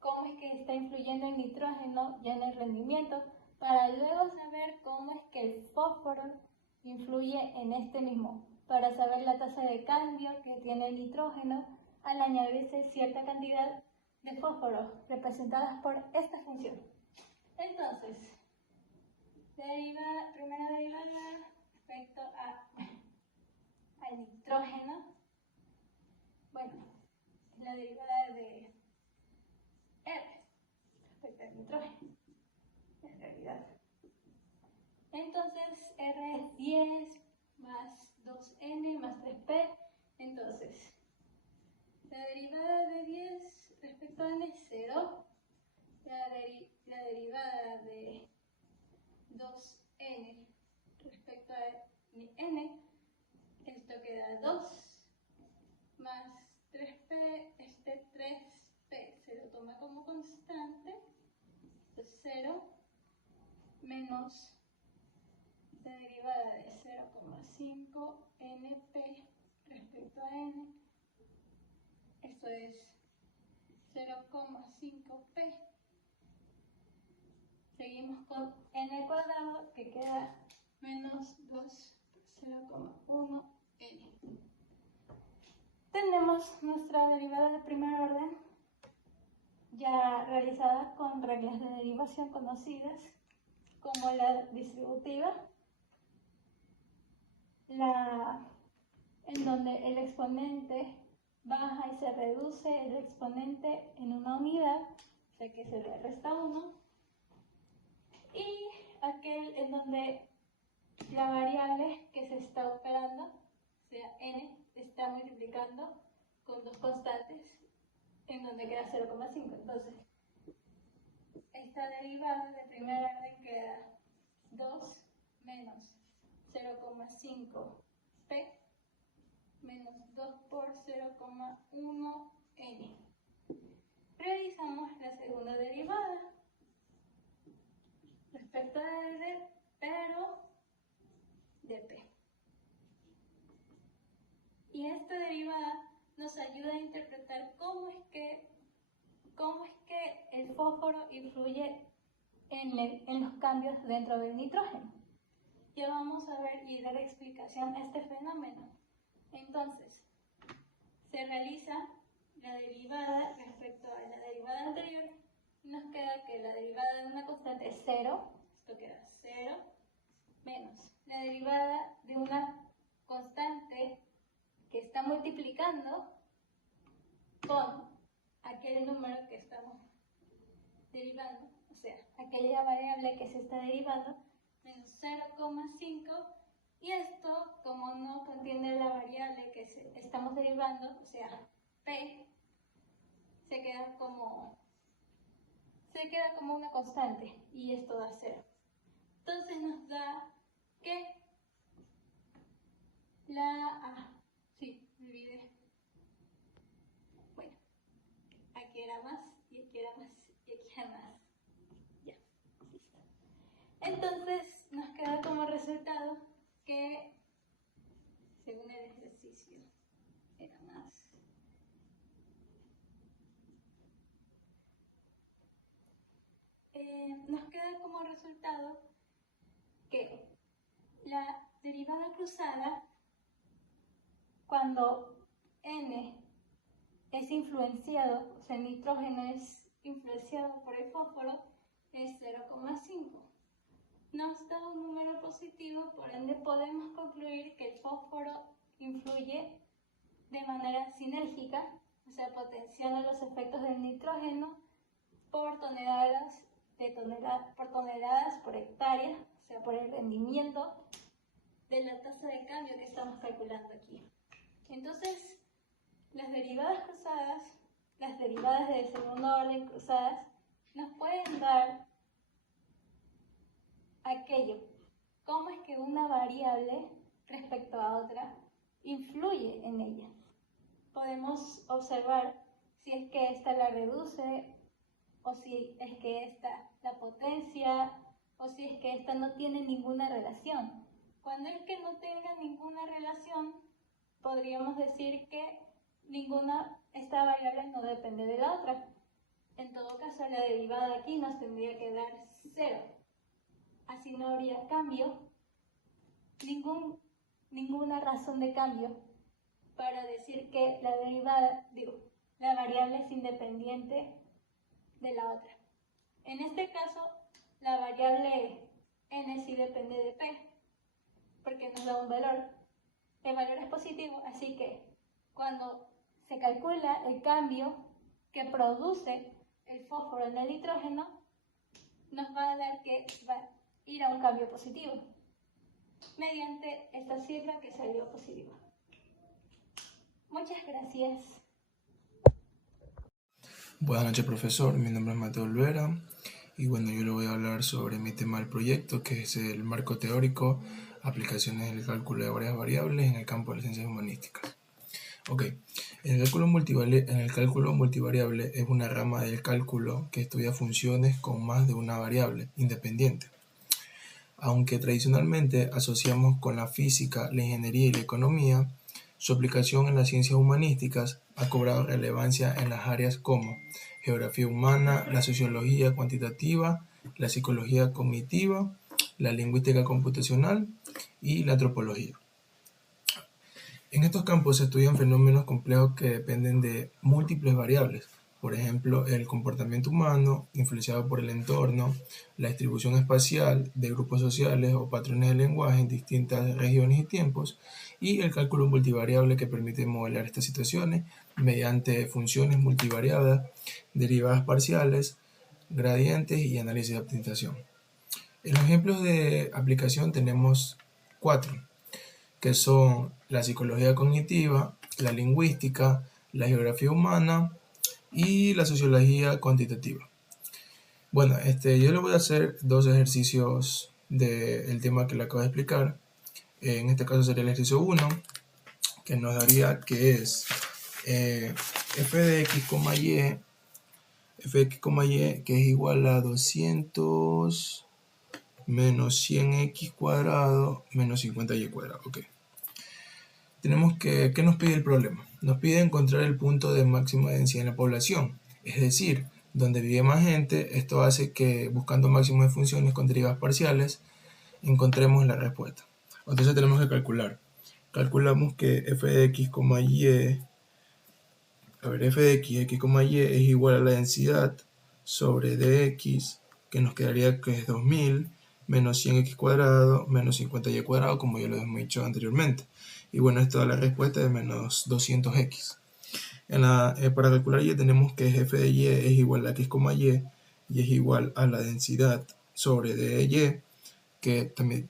cómo es que está influyendo el nitrógeno ya en el rendimiento, para luego saber cómo es que el fósforo influye en este mismo, para saber la tasa de cambio que tiene el nitrógeno al añadirse cierta cantidad de fósforo, representadas por esta función. Entonces, primera derivada respecto al nitrógeno, bueno, es la derivada de R respecto al nitrógeno, en realidad. Entonces, R es 10 más 2N más 3P. Entonces, la derivada de 10 respecto a N es 0. La derivada de 2N respecto a N, esto queda 2 más 3P, este 3P se lo toma como constante, entonces 0 menos la derivada de 0,5 NP respecto a N, esto es 0,5P. Seguimos con N cuadrado, que queda menos 2 por 0,1 N. Tenemos nuestra derivada de primer orden ya realizada con reglas de derivación conocidas como la distributiva, en donde el exponente baja y se reduce el exponente en una unidad, o sea que se le resta 1, y aquel en donde la variable que se está operando, o sea n, está multiplicando con dos constantes, en donde queda 0,5. Entonces, esta derivada de primer orden queda 2 menos 0,5p menos 2 por 0,1n. Realizamos la segunda derivada respecto a r, pero de p. Y esta derivada nos ayuda a interpretar cómo es que el fósforo influye en los cambios dentro del nitrógeno. Ya vamos a ver y dar explicación a este fenómeno. Entonces, se realiza la derivada respecto a la derivada anterior y nos queda que la derivada de una constante es 0, esto queda 0, menos la derivada de una constante que está multiplicando con aquel número que estamos derivando, o sea, aquella variable que se está derivando, menos 0,5, y esto, como no contiene la variable que estamos derivando, o sea, p, se queda como una constante, y esto da 0. Entonces nos da que me olvidé. Bueno, aquí era más, y aquí era más, y aquí era más. Ya, listo. Entonces nos queda como resultado que, según el ejercicio, era más. Nos queda como resultado que La derivada cruzada, cuando n es influenciado, o sea, el nitrógeno es influenciado por el fósforo, es 0,5. Nos da un número positivo, por ende podemos concluir que el fósforo influye de manera sinérgica, o sea, potenciando los efectos del nitrógeno por toneladas por hectárea, o sea, por el rendimiento de la tasa de cambio que estamos calculando aquí. Entonces, las derivadas cruzadas, las derivadas de segundo orden cruzadas, nos pueden dar aquello, cómo es que una variable respecto a otra influye en ella. Podemos observar si es que esta la reduce, o si es que esta la potencia, o si es que esta no tiene ninguna relación. Cuando es que no tenga ninguna relación, podríamos decir que esta variable no depende de la otra. En todo caso, la derivada de aquí nos tendría que dar 0. Así no habría cambio, ninguna razón de cambio para decir que la variable es independiente de la otra. En este caso, la variable n sí depende de p, porque nos da un valor. El valor es positivo, así que cuando se calcula el cambio que produce el fósforo en el nitrógeno, nos va a dar que va a ir a un cambio positivo, mediante esta cifra que salió positiva. Muchas gracias. Buenas noches, profesor. Mi nombre es Mateo Olvera y bueno, yo le voy a hablar sobre mi tema del proyecto, que es el marco teórico, aplicaciones del cálculo de varias variables en el campo de las ciencias humanísticas. Ok, el cálculo multivariable es una rama del cálculo que estudia funciones con más de una variable independiente. Aunque tradicionalmente asociamos con la física, la ingeniería y la economía, su aplicación en las ciencias humanísticas ha cobrado relevancia en las áreas como geografía humana, la sociología cuantitativa, la psicología cognitiva, la lingüística computacional y la antropología. En estos campos se estudian fenómenos complejos que dependen de múltiples variables, por ejemplo, el comportamiento humano influenciado por el entorno, la distribución espacial de grupos sociales o patrones de lenguaje en distintas regiones y tiempos, y el cálculo multivariable que permite modelar estas situaciones mediante funciones multivariadas, derivadas parciales, gradientes y análisis de optimización. En los ejemplos de aplicación tenemos 4, que son la psicología cognitiva, la lingüística, la geografía humana y la sociología cuantitativa. Bueno, yo le voy a hacer 2 ejercicios del tema que le acabo de explicar. En este caso sería el ejercicio 1, que nos daría que es f de x, y, que es igual a 200 menos 100x cuadrado menos 50y cuadrado. Ok. Tenemos ¿qué nos pide el problema? Nos pide encontrar el punto de máxima densidad en la población, es decir, donde vive más gente. Esto hace que, buscando máximos de funciones con derivadas parciales, encontremos la respuesta. Entonces tenemos que calcular. Calculamos que f de x, y, f de x, y es igual a la densidad sobre dx, que nos quedaría que es 2000 menos 100x cuadrado menos 50y cuadrado, como ya lo hemos dicho anteriormente. Y bueno, esto da la respuesta de menos 200x. Para calcular y tenemos que f de y es igual a x, y es igual a la densidad sobre dy, que también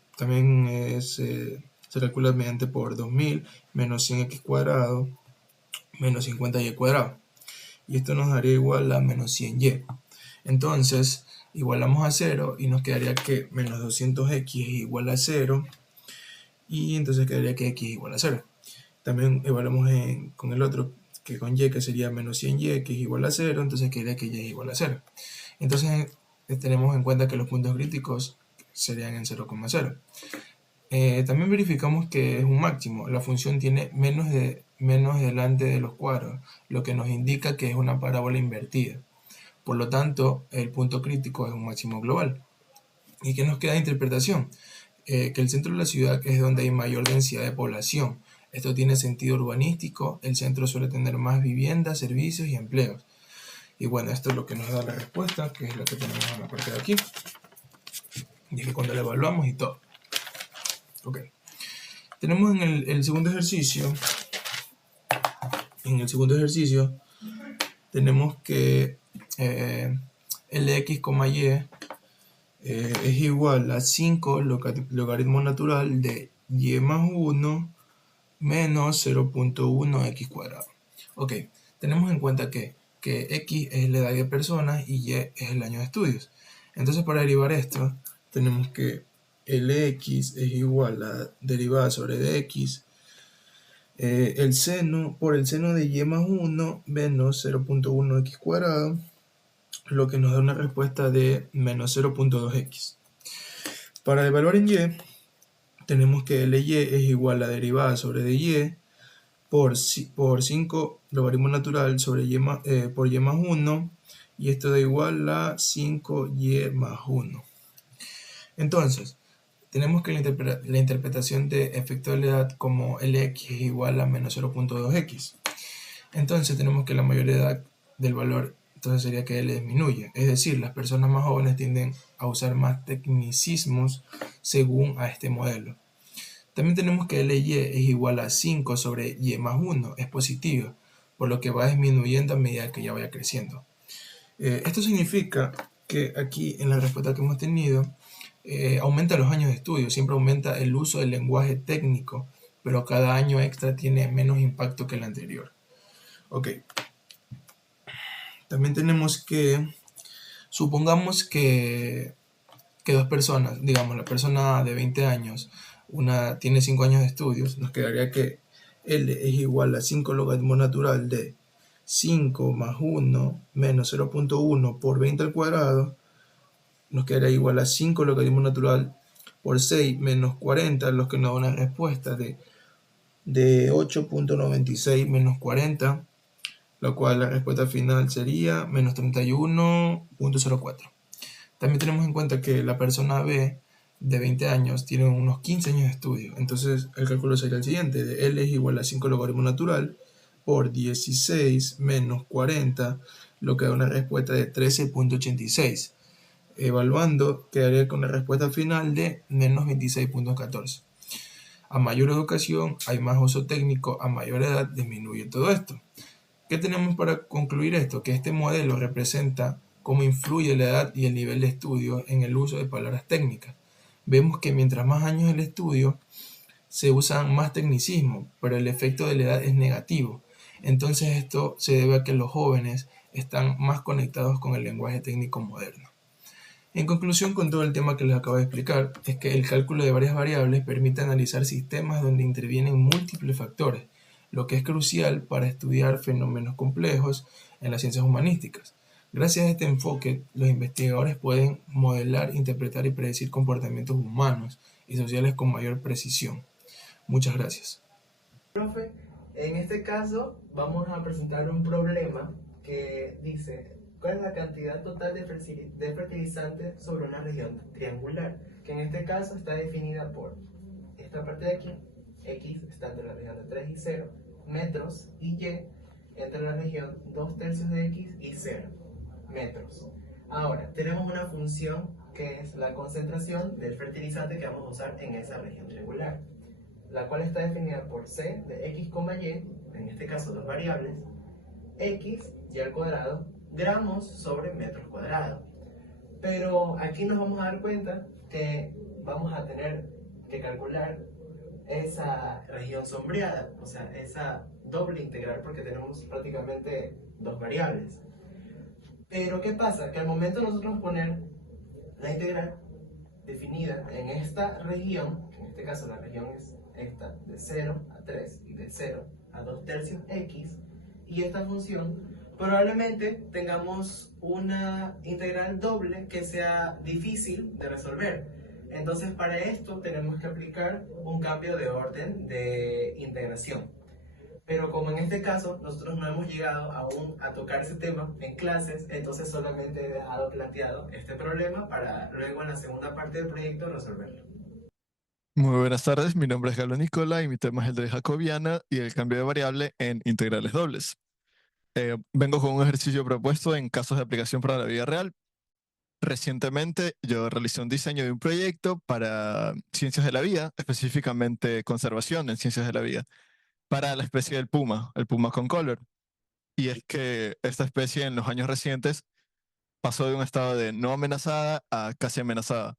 se calcula mediante por 2000 menos 100x cuadrado menos 50y cuadrado. Y esto nos daría igual a menos 100y. Entonces, igualamos a 0 y nos quedaría que menos 200x es igual a 0. Y entonces quedaría que x es igual a 0. También evaluamos con el otro, que con y, que sería menos 100y, que es igual a 0. Entonces quedaría que y es igual a 0. Entonces tenemos en cuenta que los puntos críticos serían en 0,0. También verificamos que es un máximo. La función tiene menos delante de los cuadros, lo que nos indica que es una parábola invertida. Por lo tanto, el punto crítico es un máximo global. ¿Y qué nos queda de interpretación? que el centro de la ciudad es donde hay mayor densidad de población. Esto tiene sentido urbanístico, el centro suele tener más viviendas, servicios y empleos. Y bueno, esto es lo que nos da la respuesta, que es lo que tenemos en la parte de aquí. Y es que cuando la evaluamos y todo. Ok. Tenemos en el segundo ejercicio. En el segundo ejercicio tenemos que Lx, y es igual a 5 logaritmo natural de y más 1 menos 0.1 x cuadrado. Ok, tenemos en cuenta que x es la edad de personas y y es el año de estudios. Entonces, para derivar esto, tenemos que Lx es igual a derivada sobre dx por el seno de y más 1 menos 0.1 x cuadrado, lo que nos da una respuesta de menos 0.2x. Para evaluar en y, tenemos que Ly es igual a derivada sobre dy por 5 logaritmo natural sobre por y más 1, y esto da igual a 5y más 1. Entonces, tenemos que la interpretación de efecto de la edad como Lx es igual a menos 0.2x. Entonces tenemos que la mayor edad del valor, entonces sería que L disminuye. Es decir, las personas más jóvenes tienden a usar más tecnicismos según a este modelo. También tenemos que Ly es igual a 5 sobre y más 1, es positiva, por lo que va disminuyendo a medida que ya vaya creciendo. Esto significa que aquí en la respuesta que hemos tenido, aumenta los años de estudio, siempre aumenta el uso del lenguaje técnico, pero cada año extra tiene menos impacto que el anterior. Ok. También tenemos que, supongamos que dos personas, digamos la persona de 20 años, una tiene 5 años de estudios, nos quedaría que L es igual a 5 logaritmo natural de 5 más 1 menos 0.1 por 20 al cuadrado, nos quedaría igual a 5 logaritmo natural por 6 menos 40, lo que nos da una respuesta de 8.96 menos 40, lo cual la respuesta final sería menos 31.04. También tenemos en cuenta que la persona B de 20 años tiene unos 15 años de estudio, entonces el cálculo sería el siguiente, de L es igual a 5 logaritmo natural por 16 menos 40, lo que da una respuesta de 13.86. Evaluando, quedaría con la respuesta final de menos 26.14. A mayor educación hay más uso técnico, a mayor edad disminuye todo esto. ¿Qué tenemos para concluir esto? Que este modelo representa cómo influye la edad y el nivel de estudio en el uso de palabras técnicas. Vemos que mientras más años el estudio, se usan más tecnicismos, pero el efecto de la edad es negativo. Entonces esto se debe a que los jóvenes están más conectados con el lenguaje técnico moderno. En conclusión, con todo el tema que les acabo de explicar, es que el cálculo de varias variables permite analizar sistemas donde intervienen múltiples factores, lo que es crucial para estudiar fenómenos complejos en las ciencias humanísticas. Gracias a este enfoque, los investigadores pueden modelar, interpretar y predecir comportamientos humanos y sociales con mayor precisión. Muchas gracias. Profe, en este caso vamos a presentar un problema que dice: ¿cuál es la cantidad total de fertilizante sobre una región triangular? Que en este caso está definida por esta parte de aquí, X está entre la región de 3 y 0 metros, y Y entre la región 2/3 de X y 0 metros. Ahora, tenemos una función que es la concentración del fertilizante que vamos a usar en esa región triangular, la cual está definida por C de X, Y, en este caso dos variables, X, Y al cuadrado, gramos sobre metros cuadrados. Pero aquí nos vamos a dar cuenta que vamos a tener que calcular esa región sombreada, o sea, esa doble integral, porque tenemos prácticamente dos variables. Pero ¿qué pasa? Que al momento de nosotros poner la integral definida en esta región, que en este caso la región es esta, de 0 a 3 y de 0 a 2/3 X, y esta función, probablemente tengamos una integral doble que sea difícil de resolver. Entonces, para esto tenemos que aplicar un cambio de orden de integración. Pero como en este caso nosotros no hemos llegado aún a tocar ese tema en clases, entonces solamente he dejado planteado este problema para luego en la segunda parte del proyecto resolverlo. Muy buenas tardes, mi nombre es Galo Nicola y mi tema es el de jacobiana y el cambio de variable en integrales dobles. Vengo con un ejercicio propuesto en casos de aplicación para la vida real. Recientemente yo realicé un diseño de un proyecto para ciencias de la vida, específicamente conservación en ciencias de la vida, para la especie del puma, el puma concolor. Y es que esta especie en los años recientes pasó de un estado de no amenazada a casi amenazada.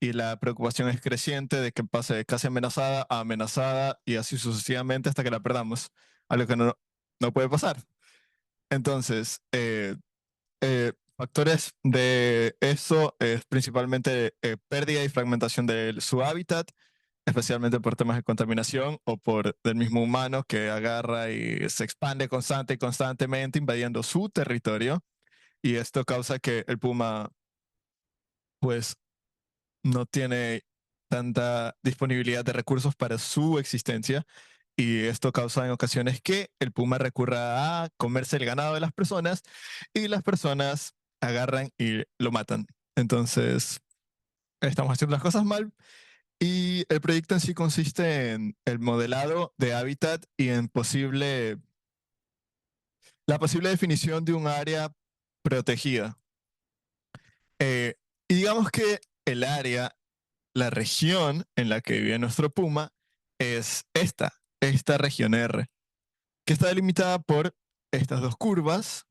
Y la preocupación es creciente de que pase de casi amenazada a amenazada y así sucesivamente hasta que la perdamos, algo que no puede pasar. Entonces, factores de eso es principalmente pérdida y fragmentación de su hábitat, especialmente por temas de contaminación o por del mismo humano que agarra y se expande constante y constantemente invadiendo su territorio. Y esto causa que el puma, pues, no tiene tanta disponibilidad de recursos para su existencia y esto causa en ocasiones que el puma recurra a comerse el ganado de las personas y las personas agarran y lo matan. Entonces, estamos haciendo las cosas mal y el proyecto en sí consiste en el modelado de hábitat y en la posible definición de un área protegida. Y digamos que el área, la región en la que vive nuestro puma es esta región R, que está delimitada por estas dos curvas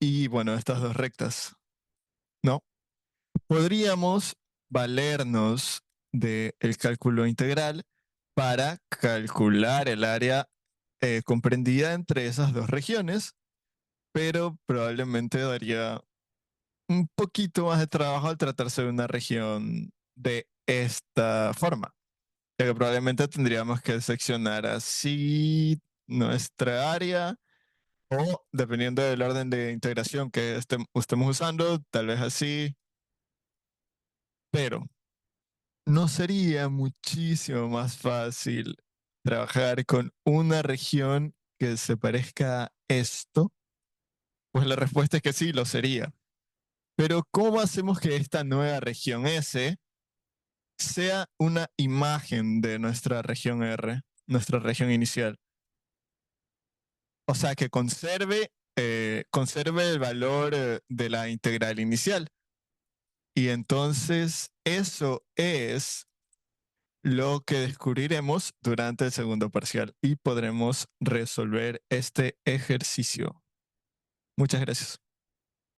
y, bueno, estas dos rectas, ¿no? Podríamos valernos del cálculo integral para calcular el área comprendida entre esas dos regiones, pero probablemente daría un poquito más de trabajo al tratarse de una región de esta forma, ya que probablemente tendríamos que seccionar así nuestra área o dependiendo del orden de integración que estemos usando, tal vez así, pero ¿no sería muchísimo más fácil trabajar con una región que se parezca a esto? Pues la respuesta es que sí, lo sería. Pero ¿cómo hacemos que esta nueva región S sea una imagen de nuestra región R, nuestra región inicial? O sea, que conserve el valor de la integral inicial. Y entonces eso es lo que descubriremos durante el segundo parcial y podremos resolver este ejercicio. Muchas gracias.